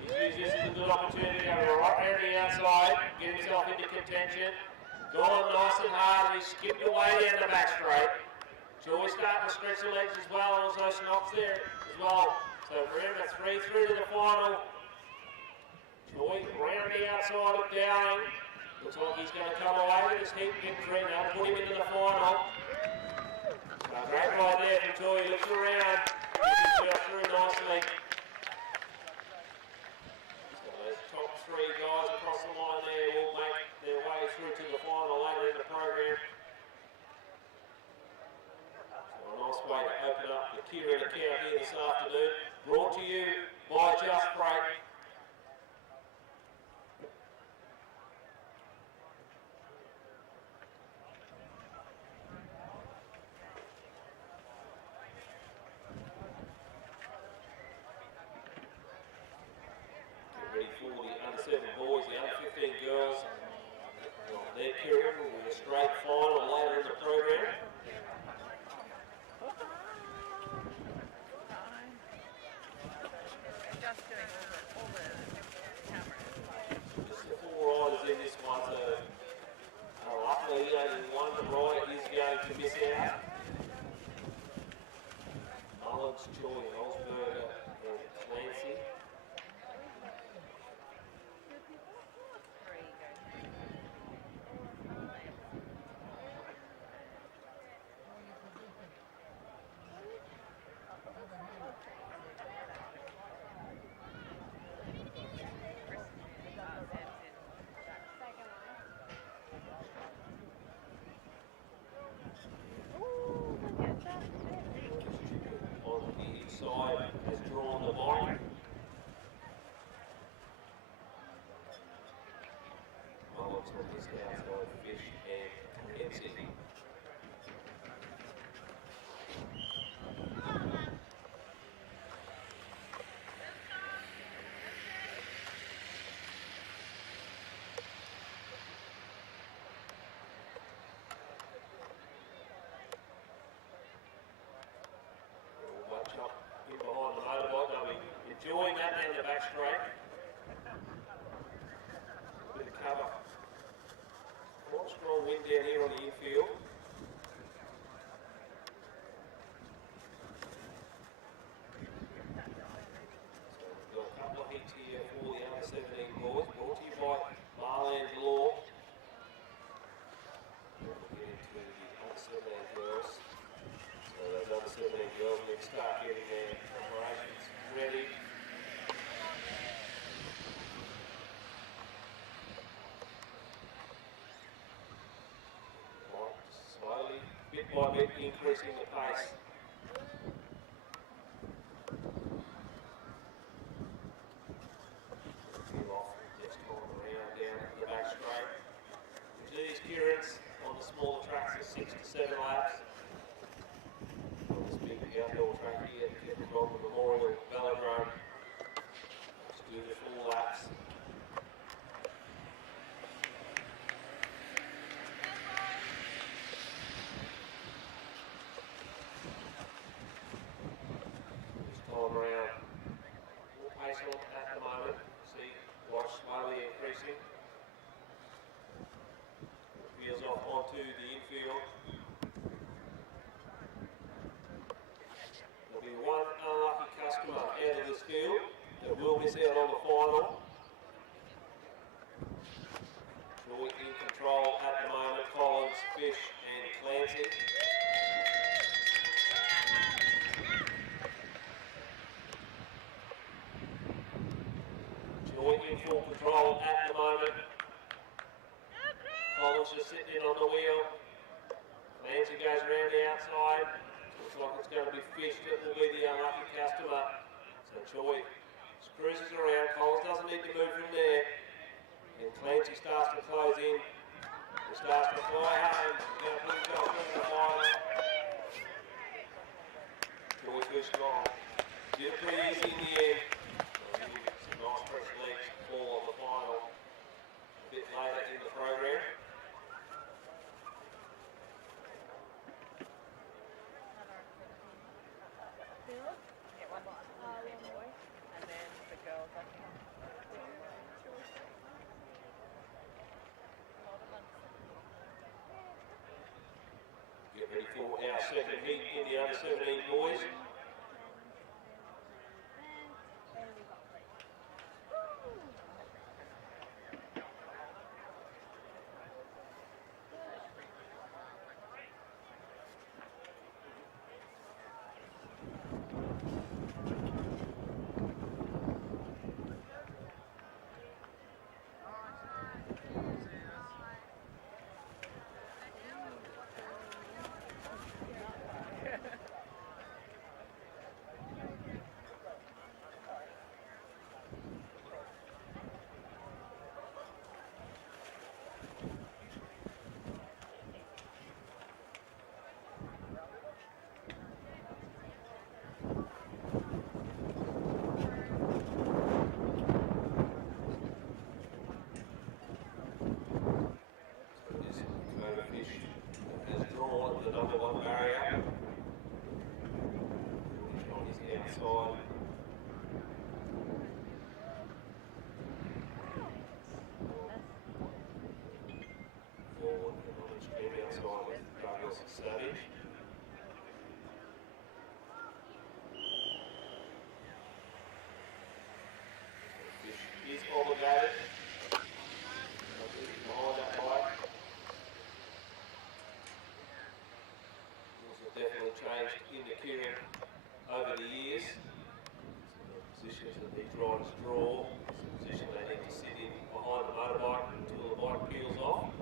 He's used this as a good opportunity to go right around the outside, get himself into contention. Gone nice and hard, he skipped away down the back straight. Joy starting to stretch the legs as well, and also Snop's there as well. So remember, 3 through to the final. Joy round the outside of Dowling. Looks like he's going to come away with his heat victory. Now put him into the final. So great ride there from Joy. He looks around, gets himself through nicely. So those top 3 guys across the line there will make their way through to the final later in the program. A nice way to open up the Kieran account here this afternoon. Brought to you by Just Freight. Get ready for the under 7 boys, the under 15 girls. Their Kieran will be a straight final later in the program. Just the 4 riders in this one, so luckily only one rider is going to miss out. Mullins, Joy, Osberger, and Clancy. On the inside has drawn the bike. Mullins on his outside, Fish and Kenzie. Up in behind the motorbike, they'll be enjoying that down the back straight. A bit of cover. Quite strong wind down here on the infield. So we've got a couple of heats here for the under 17 boys, brought to you by Marland Law. We'll get into the under 17 girls. So those other 17 girls need to start getting their preparations ready. Right, slowly, bit by bit, increasing the pace. Feel off, just going around down the back straight. These Kierans on the smaller tracks are 6 to 7 laps. The outdoor track here at Kitten Memorial Velodrome. Let's do the full laps. Just time around. More pace on at the moment. See, watch slowly increasing. Wheels off onto the infield. There'll be one unlucky customer sitting in on the wheel. Nancy goes around the outside. Looks like it's going to be Fish that will be the unlucky customer. So Choi cruises around. Coles doesn't need to move from there. And Clancy starts to close in. He starts to fly home. He's going to put himself in the final. Choi too strong. Did it pretty easy in the end. Some nice fresh legs for the final. A bit later in the program. And then the girls, I think. Get ready for our second heat in the under 17 boys. Has drawn the number one barrier. On his outside. Forward and on the extreme outside with Douglas Savage. Fish is obligated. Behind that bike. Definitely changed in the Kieran over the years. So the positions that these riders draw, it's the position they need to sit in behind the motorbike until the bike peels off.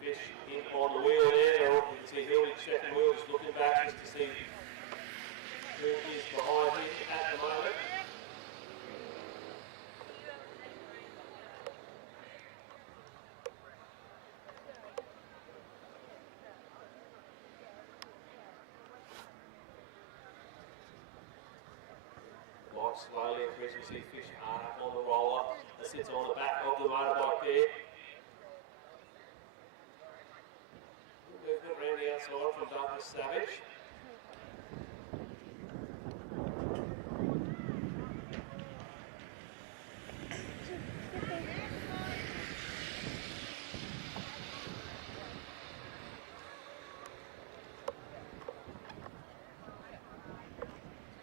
Fish in on the wheel there, or you can see Hilding second wheel just looking back just to see who is behind him at the moment. Light slowly increasing, see Fish up on the roller that sits on the back of the motorbike there. Movement around the outside from Douglas Savage.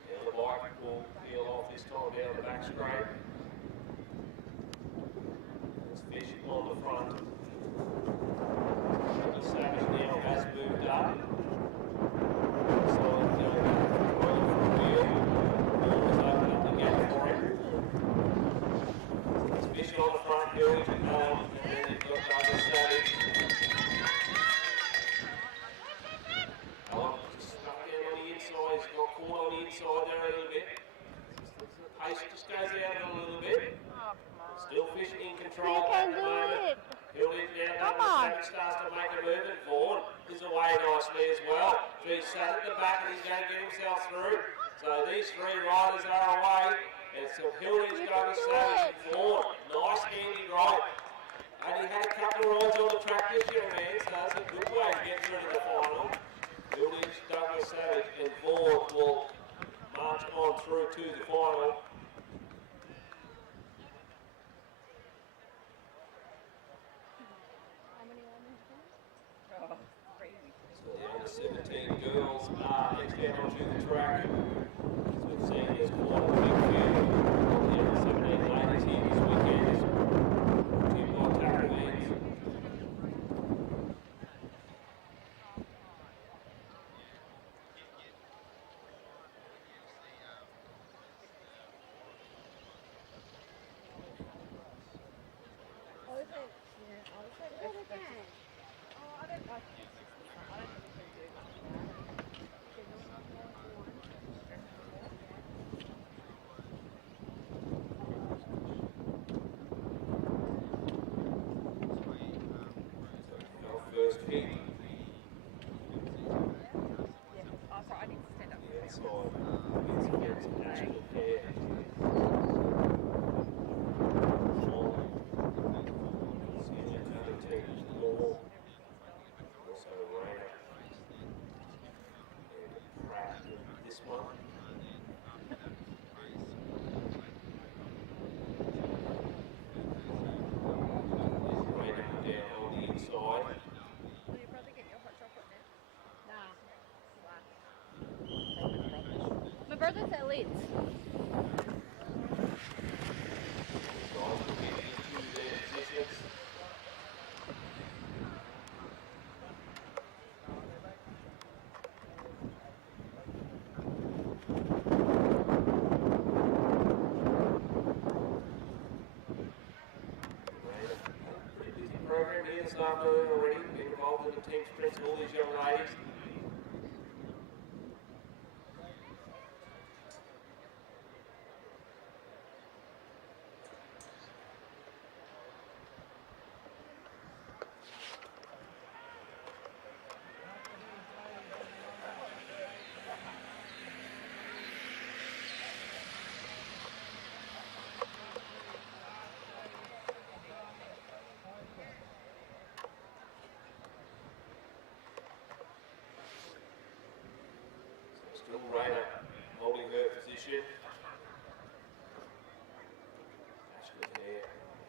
Now the bike will peel off this time down the back straight. There's Fish on the front. Savage now has moved up. So it's going back from the wheel. Ball has opened up the gap for him. It's Fish on the front, Hill to come, and then you've got Douglas Savage. Just stuck down on the inside, he's got caught on the inside there a little bit. The pace just goes out a little bit. Still Fish in control at the moment. Hilding down, Savage starts to make a movement. Vaughan is away nicely as well. So he's sat at the back and he's going to get himself through. So these three riders are away. And so Hilding's going to Savage and Vaughan. Nice handy ride. And he had a couple of rides on the track this year, man, so that's a good way to get through to the final. Hilding's, Douglas Savage and Vaughan will march on through to the final. So the under 17 girls are next down onto the track. As we've seen, there's quite a big field of the under 17 ladies here it again. Oh, I don't like it. I don't think we can do much about it. Okay, no more for one. Our first heat. Yeah. Oh, sorry, I need to stand up. Yeah, so it's actual care. Senior coming team more. Also Rainer. And Pratt in this one. Rainer down on the inside. Will your brother get your hot chocolate now? Nah. Wow. My brother's elite. Guys will get into their positions. Pretty busy program here this afternoon already. Been involved in the team sprints with all these young ladies. Still Rainer holding her position. Ashley there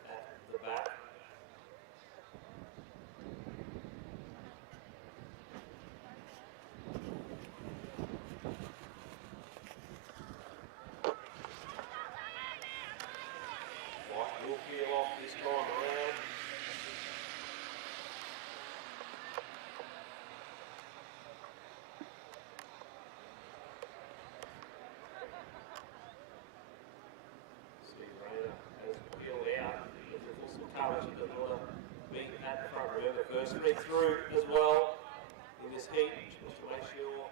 at the back. Fight will peel off this time around. See Rainer has peeled out. Looking for some courage. She doesn't want to be at the front row. The first three through as well in this heat. She wants to make sure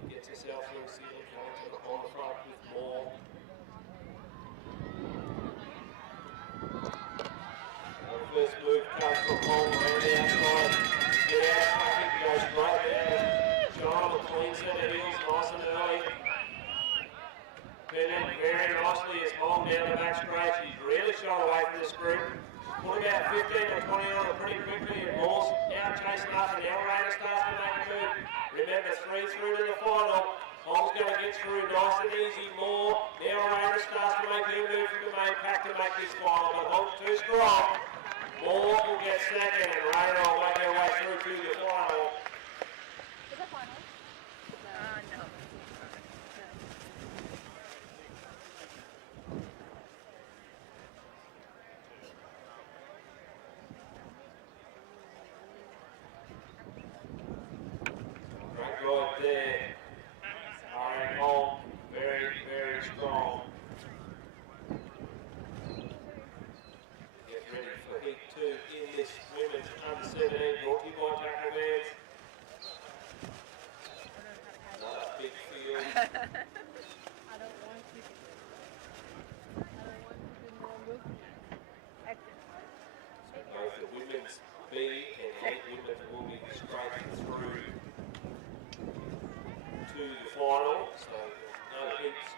she gets herself through. See her coming to the on the front with more. The first move comes from home around the outside. Get out, I think he goes straight there. John with clean set of heels, nice and early. Bennett very nicely is home down the back straight. She's really shot away from this group. She's put about 15 or 20 on her pretty quickly, and Moore's out chasing up, and now Rainer starts to make a move. Remember, 3 through to the final. Home's going to get through nice and easy. Moore, now Rainer starts to make her move from the main pack to make this final, but Home's too strong. Moore will get second, and Rainer will make her way through to the final. Is it final? No. Great ride there. Aaron Home, very, very strong. Get ready for heat 2 in this women's under 17 brought to you by Tackle Bands. Another big field. I don't want to do this. I don't want to do more movement. Exercise. Both the women's B and elite women will be straight through to the final. So no hits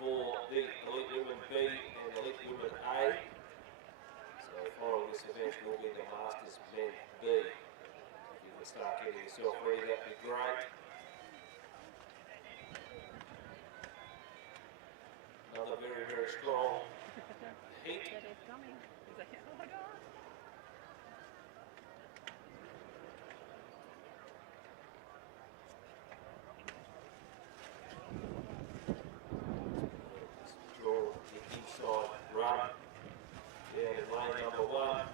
for the elite women B and elite women A. So following this event will be the Masters Men B. If you can start getting yourself ready, that'd be great. Another very, very strong heat. It is coming. He's like, oh my God. Draw the inside run down in lane number 1.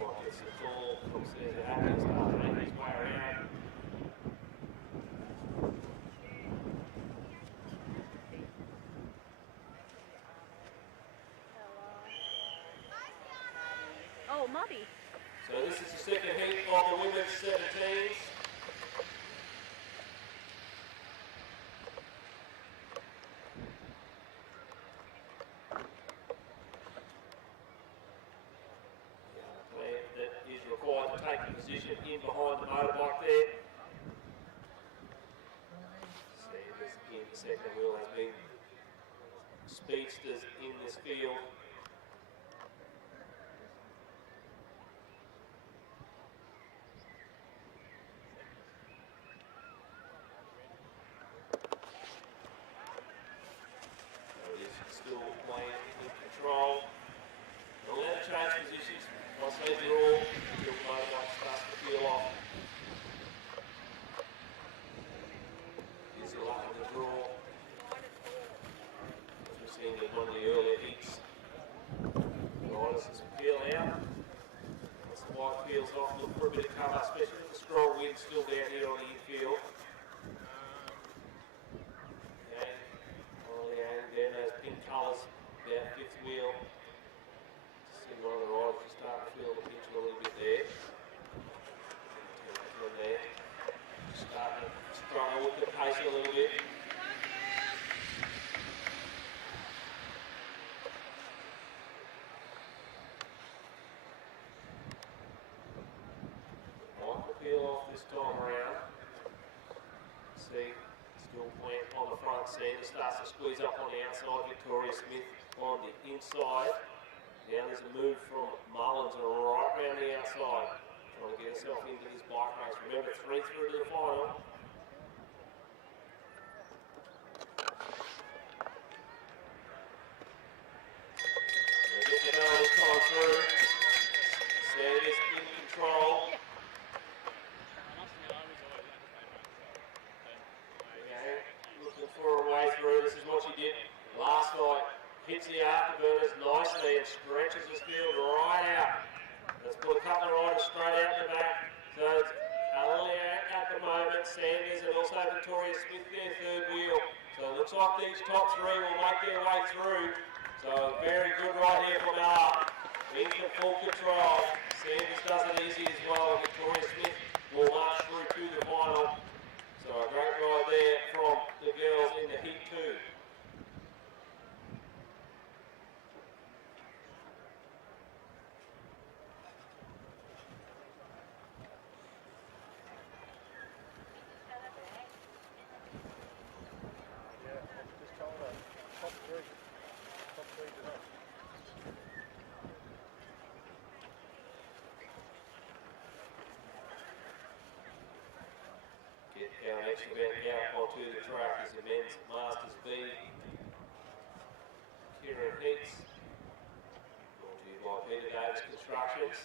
Might get some tall, comes there to Atkins, starts to make his way around. hobby. So this is the second heat of the women's 17s. That is required to take a position in behind the motorbike there. Sanders in the second wheel has been speedsters in this field. Still playing in control. They'll let it change positions. Once they draw, the motorbike starts to peel off. Here's the luck of the draw. As we've seen in one of the earlier heats. Riders just peel out. Once the bike peels off, look for a bit of cover, especially with the strong wind still down here on the infield. Again, those pink colours about fifth wheel. See one of the riders just start to feel the pinch a little bit there. Starting to struggle with the pace a little bit. Might peel off this time around. See. Still plant on the front. Sanders starts to squeeze up on the outside. Victoria Smith on the inside. Now there's a move from Mullins right around the outside. Trying to get herself into this bike race. Remember, 3 through to the final. We'll get the bell this time through. Sanders in control. Looking for a way through. This is what she did last night. Hits the afterburners nicely and stretches this field right out. Let's put a couple of riders straight out the back. So it's Alia at the moment, Sanders and also Victoria Smith their third wheel. So it looks like these top three will make their way through. So very good right here from Ella. Into full control. Sanders does it easy as well. Victoria Smith will march through to the final. So a great ride there from the girls in the heat 2. Our next event out onto the track is the men's Masters B. Kieran Heats. Brought to you by Peter Davis Constructions.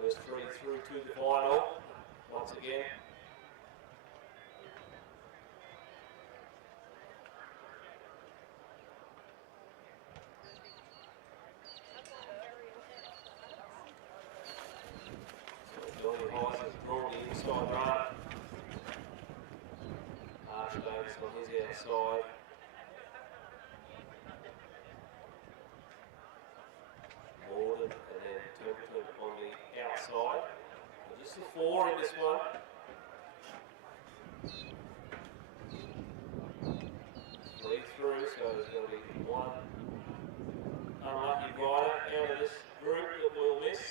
First 3 through to the final. Once again. Drawn the inside run. Davis on his outside. Morden and then Templeton on the outside. But just the 4 in this one. 3 through, so there's going to be one unlucky rider out of this group that we'll miss.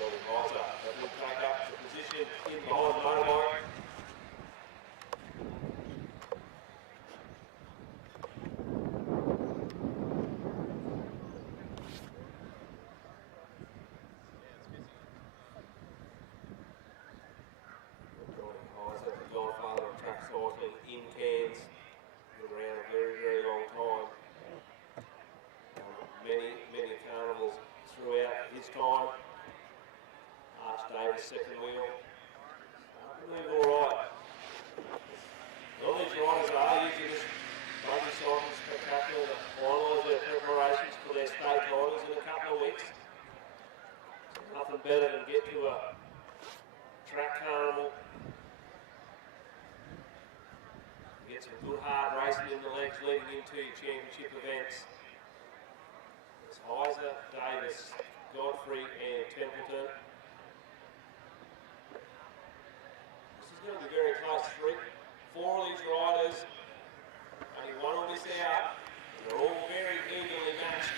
That will take up the position in behind the motorbike. The godfather of track cycling in Cairns. Been around a very, very long time. Many carnivals throughout his time. Davis second wheel. move alright. All these riders are using this rugby cycle spectacular to finalise their preparations for their state titles in a couple of weeks. So nothing better than get to a track carnival, get some good hard racing in the legs leading into your championship events. It's Heiser, Davis, Godfrey and Templeton. This is going to be very close. Four of these riders, only one will miss out. They're all very evenly matched.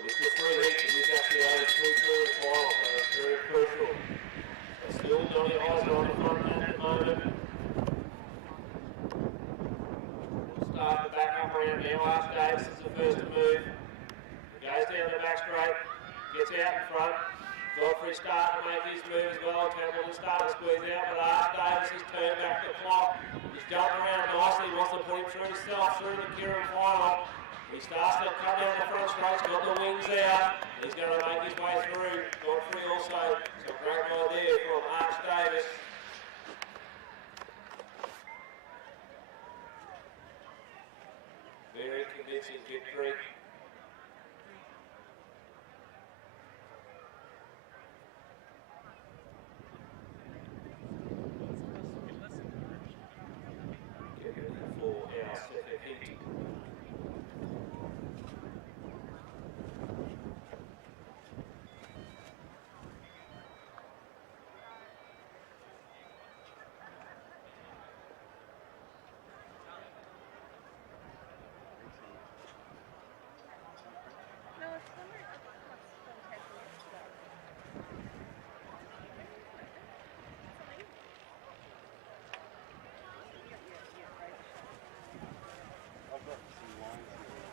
With the 3 heats, it is actually only 2 turns final, so it's very crucial. So still Donny Heiser on the front at the moment. We'll start the back up around now. Arch Davis is the first to move. He goes down the back straight, gets out in front. Godfrey starting to make his move as well. Templeton starting to squeeze out, but Arch Davis has turned back the clock. He's jumped around nicely, he wants to put him through himself through the Kieran final. He starts to cut down the front straight, he's got the wings out. He's going to make his way through. Godfrey also, so great idea from Arch Davis. Very convincing victory. Get ready for our second heat. No, it's somewhere up from 10 years ago. I've got some lines here.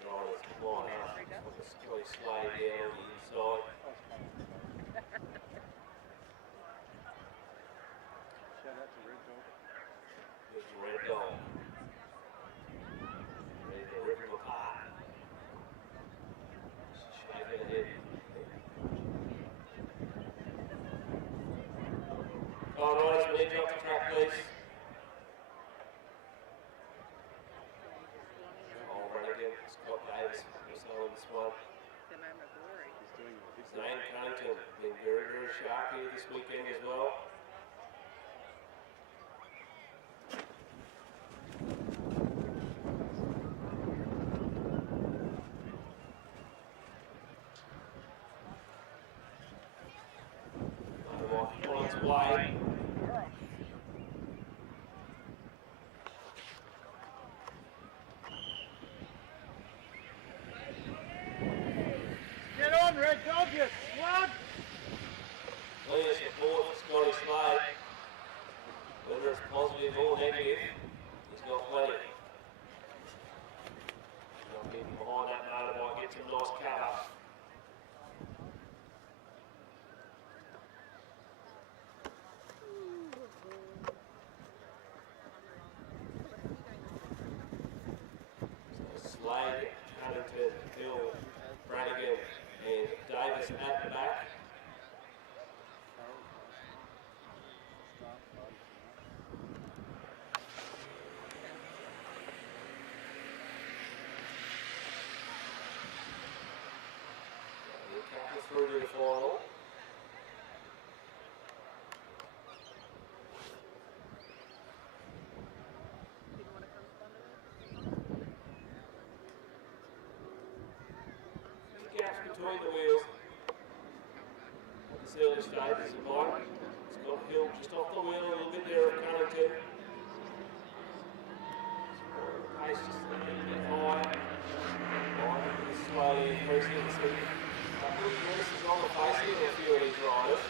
Riders line up, with a skilly sleigh down on the inside. Shout out to Red Dog. There's Red Dog. Ready to rip him apart. Shaking ahead. All riders, we need you off the track, please. Oh, Rennigan, Scott Davis, also in this one. The moment of glory. He's doing a big Zane Cunnington, been very, very sharp here this weekend as well. On its way. Get on, Red Dog, you slug! Clear support for Scotty Slade. Whether it's positive or negative, he's got plenty. Not getting behind that motorbike, get some nice cover. Slade, Cunnington, Hill, Brannigan and Davis at the back. We'll count through to the final. People want to come to Bundaberg? Gaps between the wheels. At this early stages of mine. Scott Hill just off the wheel a little bit there of Cunnington. Pace just a little bit some good grimaces on the face of a few of these riders.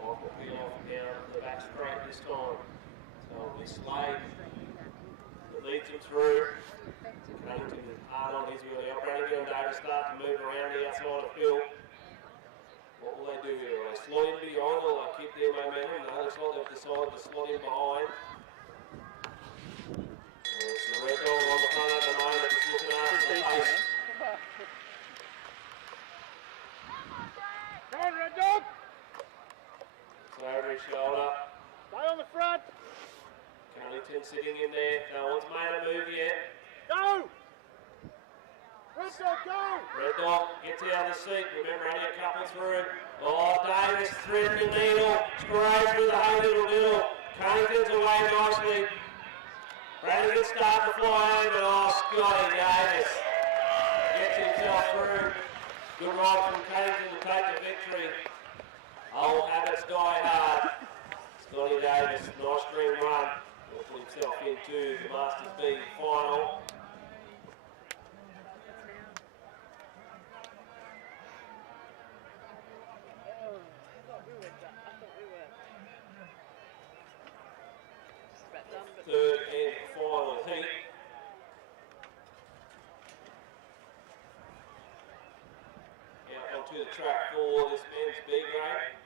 Michael Peeloff down the back straight this time. So it'll be Slade that leads him through. Cunnington hard on his wheelie up. Brannigan and Davis start to move around the outside of Phil. What will they do here? Will they slot him behind or will they keep their momentum? No, looks like they've decided to slot him behind. It's the red dog on the front at the moment, just looking after the pace. Come on, Red Dog! It's over his shoulder. Stay on the front! Cunnington sitting in there. No one's made a move yet. Go! Red Dog, go! Red Dog gets out of the seat. Remember, only a couple through. Oh, Davis threading the needle. Straight through the hay little middle. Cunnington's away nicely. Brannigan starting to fly over. Oh, Scotty Davis gets himself through. Good ride from Cunnington to take the victory. Old habits die hard. Scotty Davis, nice string run. Will put himself into the Masters B final. Third and final heat. Out onto the track for this men's B grade.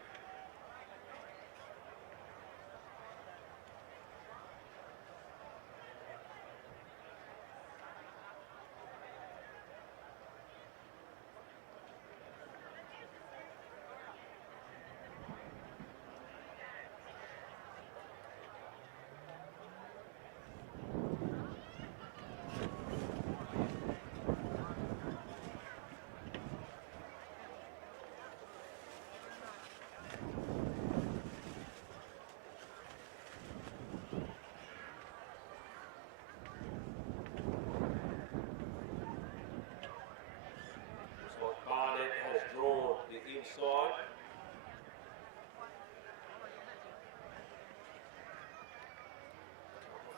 Inside.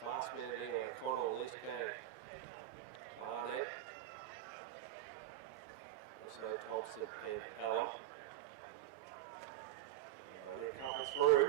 Last minute in on O'Connell this game. Barnett. Also Thompson and Allen. They're coming through.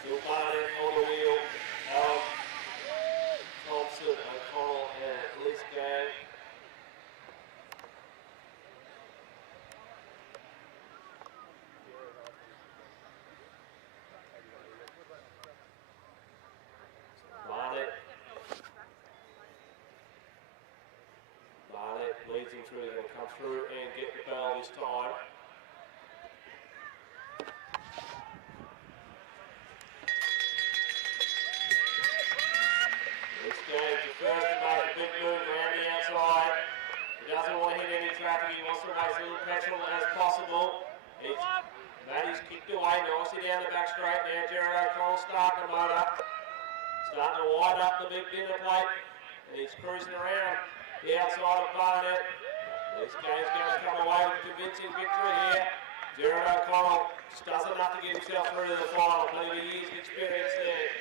Still Barnett on the wheel. Thompson, O'Connell, and Lisgay. Barnett leads him through. He's going to come through and get the bell this time. James the first to make a big move around the outside. He doesn't want to hit any traffic. He wants to waste as little petrol as possible. Matty's kicked away nicely down the back straight now. Jared O'Connell starting the motor. Starting to wind up the big dinner plate. And he's cruising around the outside of Barnett. This game's going to come away with a convincing victory here. Jared O'Connell just doesn't have to get himself through to the final. Plenty of years of experience there.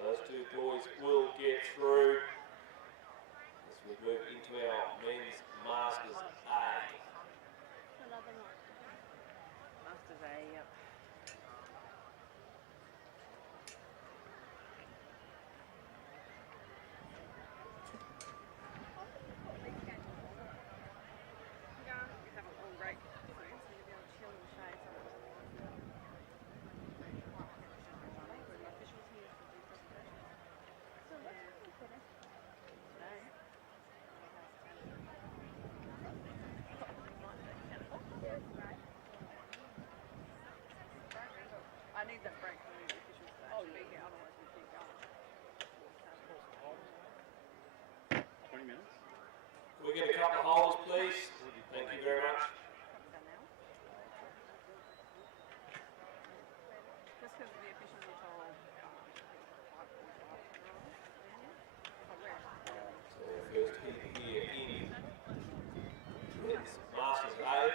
Those two boys will get through as we move into our men's Masters A. Another one. Masters A, yep. I need that break from the officials to actually be here, otherwise we keep going. 20 minutes? Can we get a couple of holders, please? Thank you very much. Just because the officials are told, So our first hit here in men's Masters A.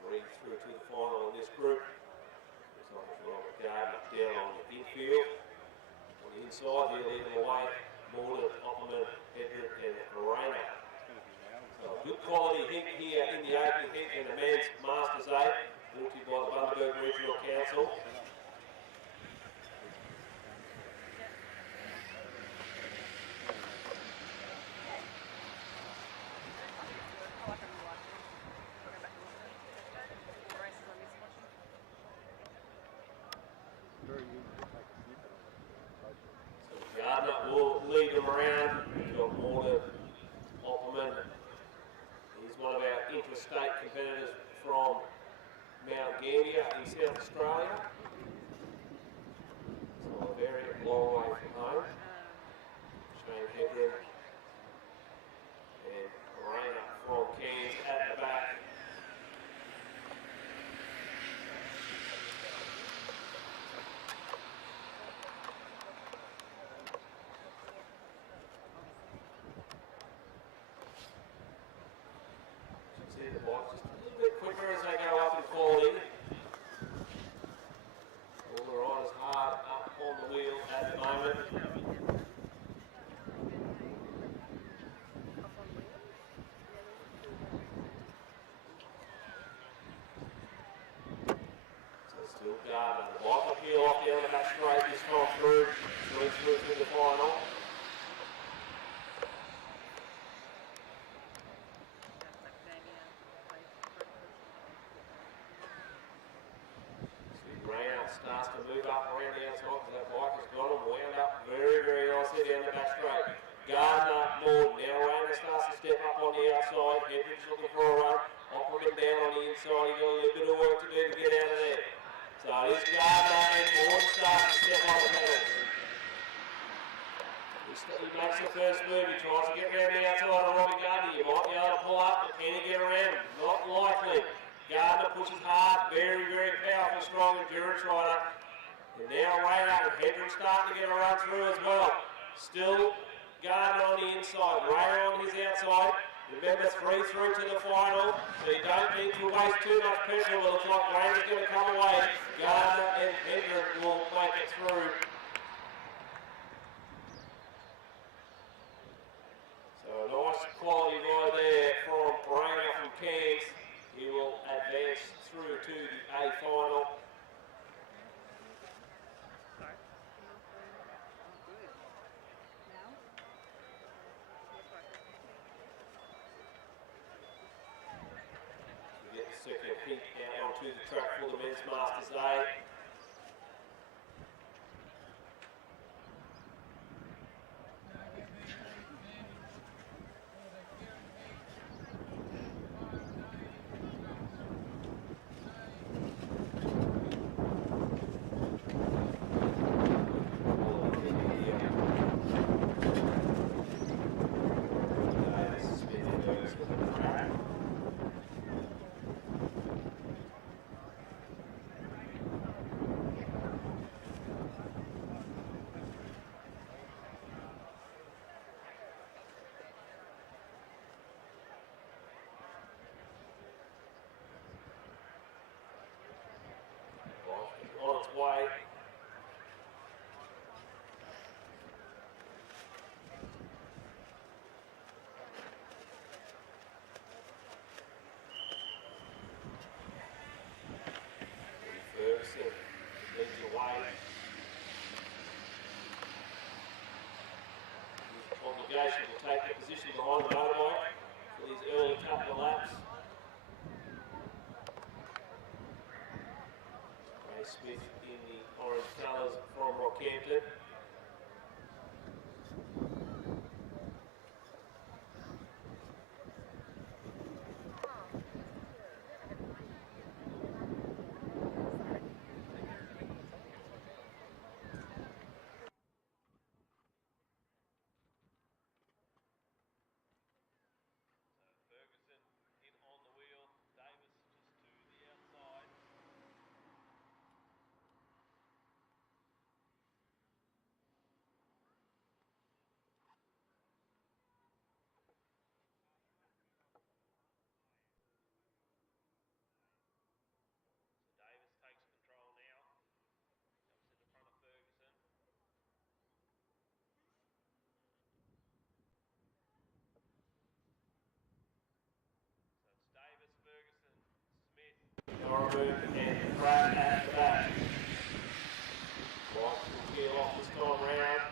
Three through to the final in this group. Looks like it's Robert Gardner down on the infield. On the inside, they're leading the way. Morden, Opperman, Hedrick and Moreno. So a good quality hit here in the opening hit in the men's Masters A, brought to you by the Bundaberg Regional Council. Very easy to take a snippet of it. So Gardner will lead them around. We've got Morden, Opperman. He's one of our interstate competitors from Mount Gambier in South Australia. So a very long way from home. Shane Hedren and Morena from Cairns at the back. See the bikes just a little bit quicker as they go up in quality. All the riders hard up on the wheel at the moment. So still Gardner. The bike will peel off down the back straight this time through. Through to the final. Starts to move up around the outside because that bike has got him wound up very, very nicely down the back straight. Gardner, Morden, now Rayner starts to step up on the outside. Hedrick's looking for a run. Opperman down on the inside. He's got a little bit of work to do to get out of there. So it is Gardner and Morden starts to step on the pedals. He makes the first move. He tries to get around the outside of Robbie Gardner. You might be able to pull up, but can he get around him? Not likely. Gardner pushes hard, very, very powerful, strong endurance rider. And now Rayner and Hedren starting to get a run through as well. Still Gardner on the inside, Rayner on his outside. Remember, 3 through to the final, so you don't need to waste too much pressure. It looks like Rayner's going to come away. Gardner and Hedren will make it through. So a nice quality ride there from Rayner from Cairns. He will advance through to the A final. We get the second heat out onto the track for the men's Masters A. Association will take their position behind the motorbike for these early couple of laps. Ray Smith in the orange colours from Rockhampton. Ferguson in on the wheel, Davis just to the outside. So Davis takes control now, comes in the front of Ferguson. So it's Davis, Ferguson, Smith. Norwood and Pratt at the back. White will peel off this time round.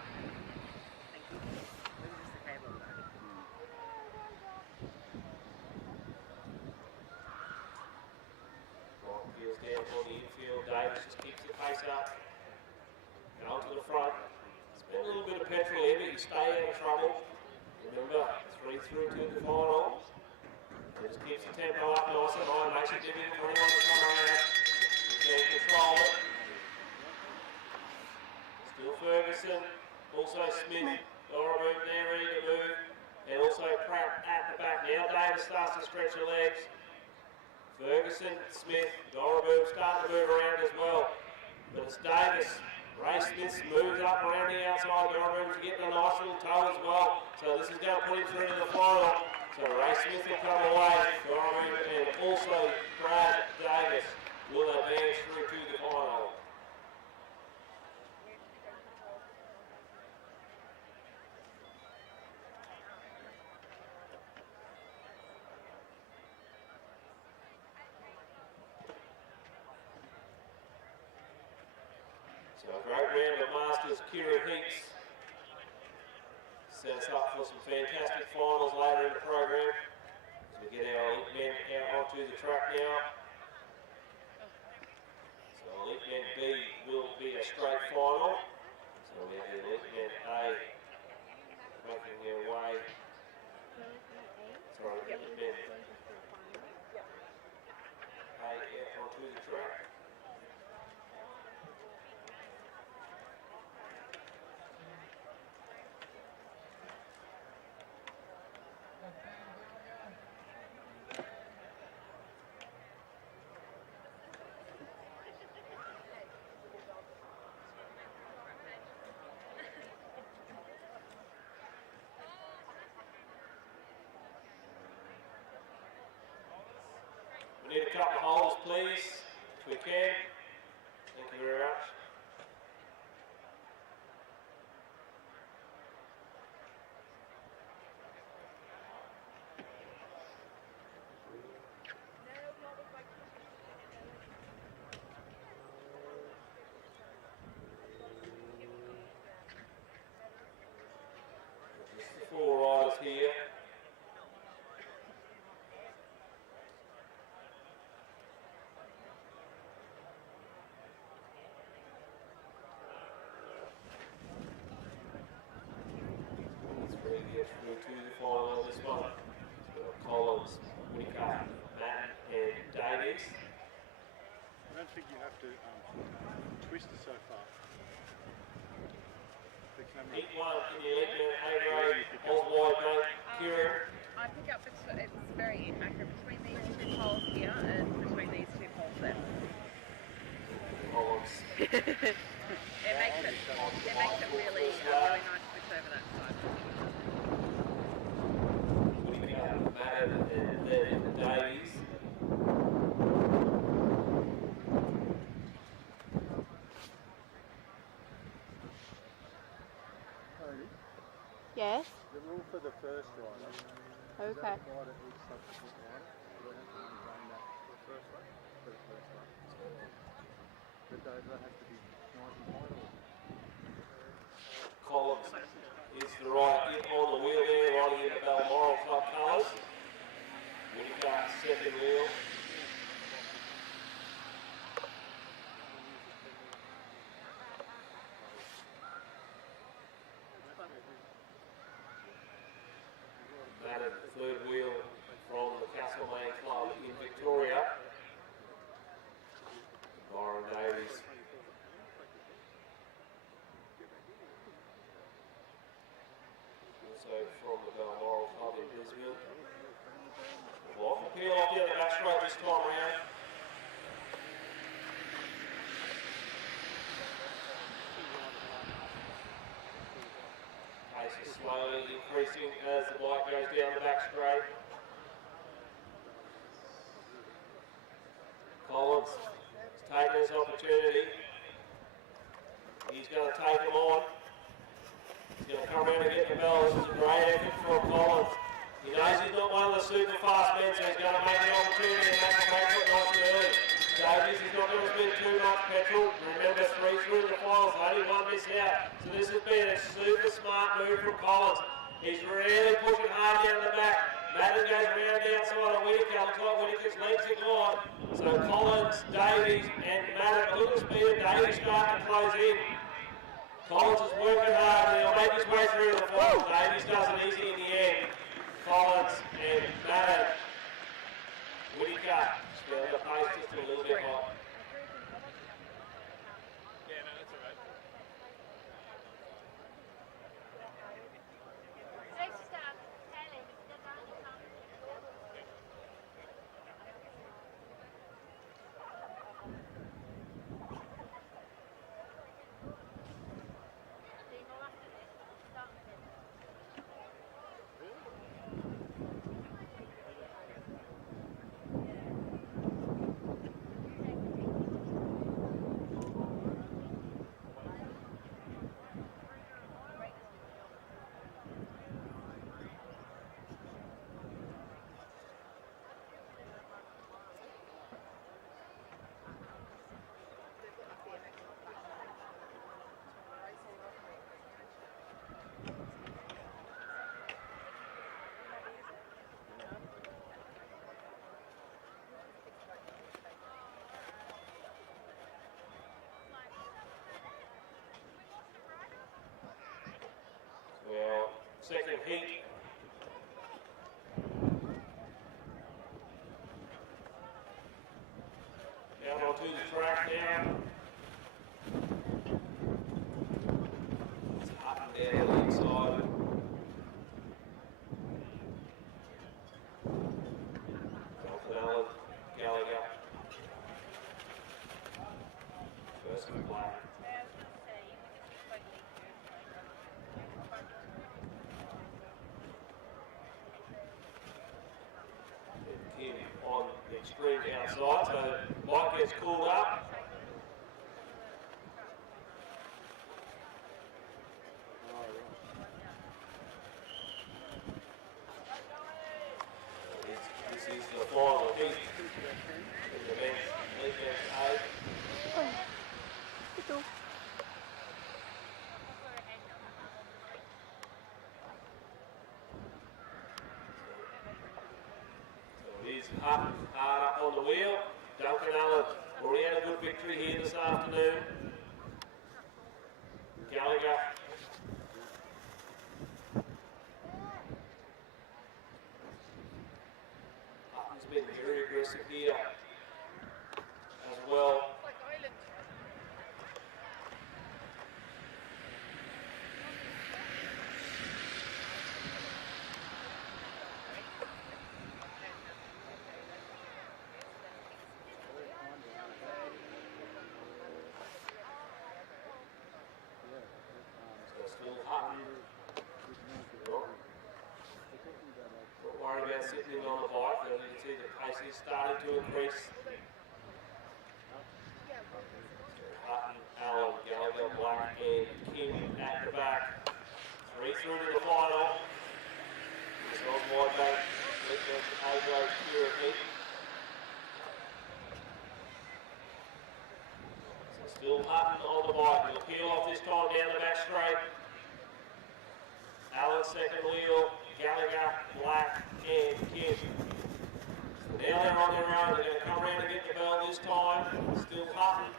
Thank you. This is the cable though. White peels down on the infield. Davis just keeps the pace up. And onto the front. Spend a little bit of petrol here, but you stay out of trouble. Remember, 3 through to the final. So just keeps the tempo up nice and high, makes it difficult for anyone to come around. You can control it. Still Ferguson, also Smith, Doraboo there ready to move, and also Pratt at the back. Now Davis starts to stretch her legs. Ferguson, Smith, Doraboo starting to move around as well. But it's Davis. Ray Smith moves up around the outside. Doraboo's getting a nice little toe as well. So this is going to put him through to the final. So Ray Smith will come away. Doraboo and also Brad Davis will advance through to the final. So a great round of Masters. Kieran Hinks set us up for some fantastic finals later in the program. As we get our elite men out onto the track now. So elite men B will be a straight final. So we have the elite men A making their way. Sorry, elite men A out onto the track. We need a couple of holders, please, if we can. Thank you very much. Just the 4 riders here. Gets through to the final of this one. So we've got Collins, Whitaker, Matt and Davies. I don't think you have to twist it so far. The camera. Heat 1 in the elite A grade, Oswald, mate, Kieran. I pick up it's very inaccurate between these 2 poles here and between these 2 poles there. Collins. It makes it really nice to switch over that side. Whitaker, Matt and then Davies. Yes. The rule for the first rider. Okay. Is that apply to each subsequent rider? You don't have to maintain that for the first one. For the first one. But does that have to be 99 or? Collins is the rider in on the wheel there, riding in the Balmoral Club colours. Whitaker, second wheel. That third wheel from the Castlemaine Club in Victoria. Byron Davies. Also from the Balmoral Club in Brisbane. Well, peel off the other back straight this time around. Pace is slowly increasing as the bike goes down the back straight. Collins is taking his opportunity. He's going to take him on. He's going to come around and get the bell. This is a great effort from Collins. He knows he's not one of the super fast men, so he's going to make the opportunity and make it nice and early. Davies is not going to spend too much petrol. Remember, 3 through the finals, only 1 miss out. So this has been a super smart move from Collins. He's really pushing hard down the back. Madden goes around the outside of Whitaker. Looks like Whitaker's legs are gone. So Collins, Davies and Madden, look at the speed of Davies starting to close in. Collins is working hard and he'll make his way through the finals. Davies does it easy in the end. Collins and Madden. Whitaker still the pace just a little bit hot. Yeah, no, that's all right. Well, second heat. Down onto the track now. It's up and down the inside. Jonathan Allen, Gallagher. First and black. Kim on the extreme outside, so bike gets cooled up. This is the final heat in the men's A. He's hard up on the wheel. Duncan Allen already had a good victory here this afternoon. Gallagher. Hutton's been very aggressive here as well. Still Hutton. Don't worry about sitting on the bike, as you can see the pace is starting to increase. Hutton, Allen, Gallagher, Black and Kim at the back. 3 through to the final. This was wide back. A-grade pure heat. Still Hutton on the bike. He'll peel off this time down the back straight. second wheel, Gallagher, Black, and Kim. So now they're on their own. They're going to come around and get the bell this time. Still Hutton.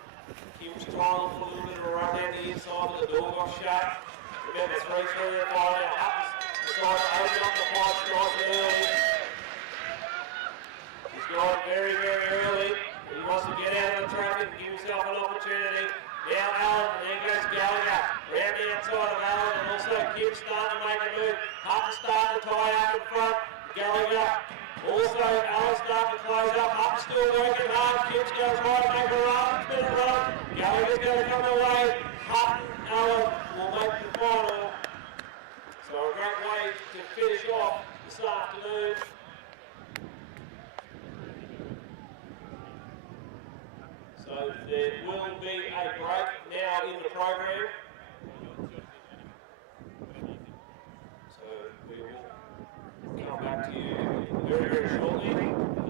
Kim's trying to put a little bit of a run down the inside, but the door got shut. Remember, 3-3 and 5 now. Hutton's decided to open up the fight nice and early. He's gone very, very early. He wants to get out of the track and give himself an opportunity. Now Allen, and then goes Gallagher. Round the outside of Allen, and also Kim starting to make a move. Hutton starting to tie up in front. Gallagher. Also, Allen starting to close up. Hutton still working hard. Kim's going to try to make a run. It's been a run. Gallagher's going to come away. Hutton, Allen will make the final. So a great way to finish off this afternoon. So there will be a break now in the program. So we will come back to you very, very shortly.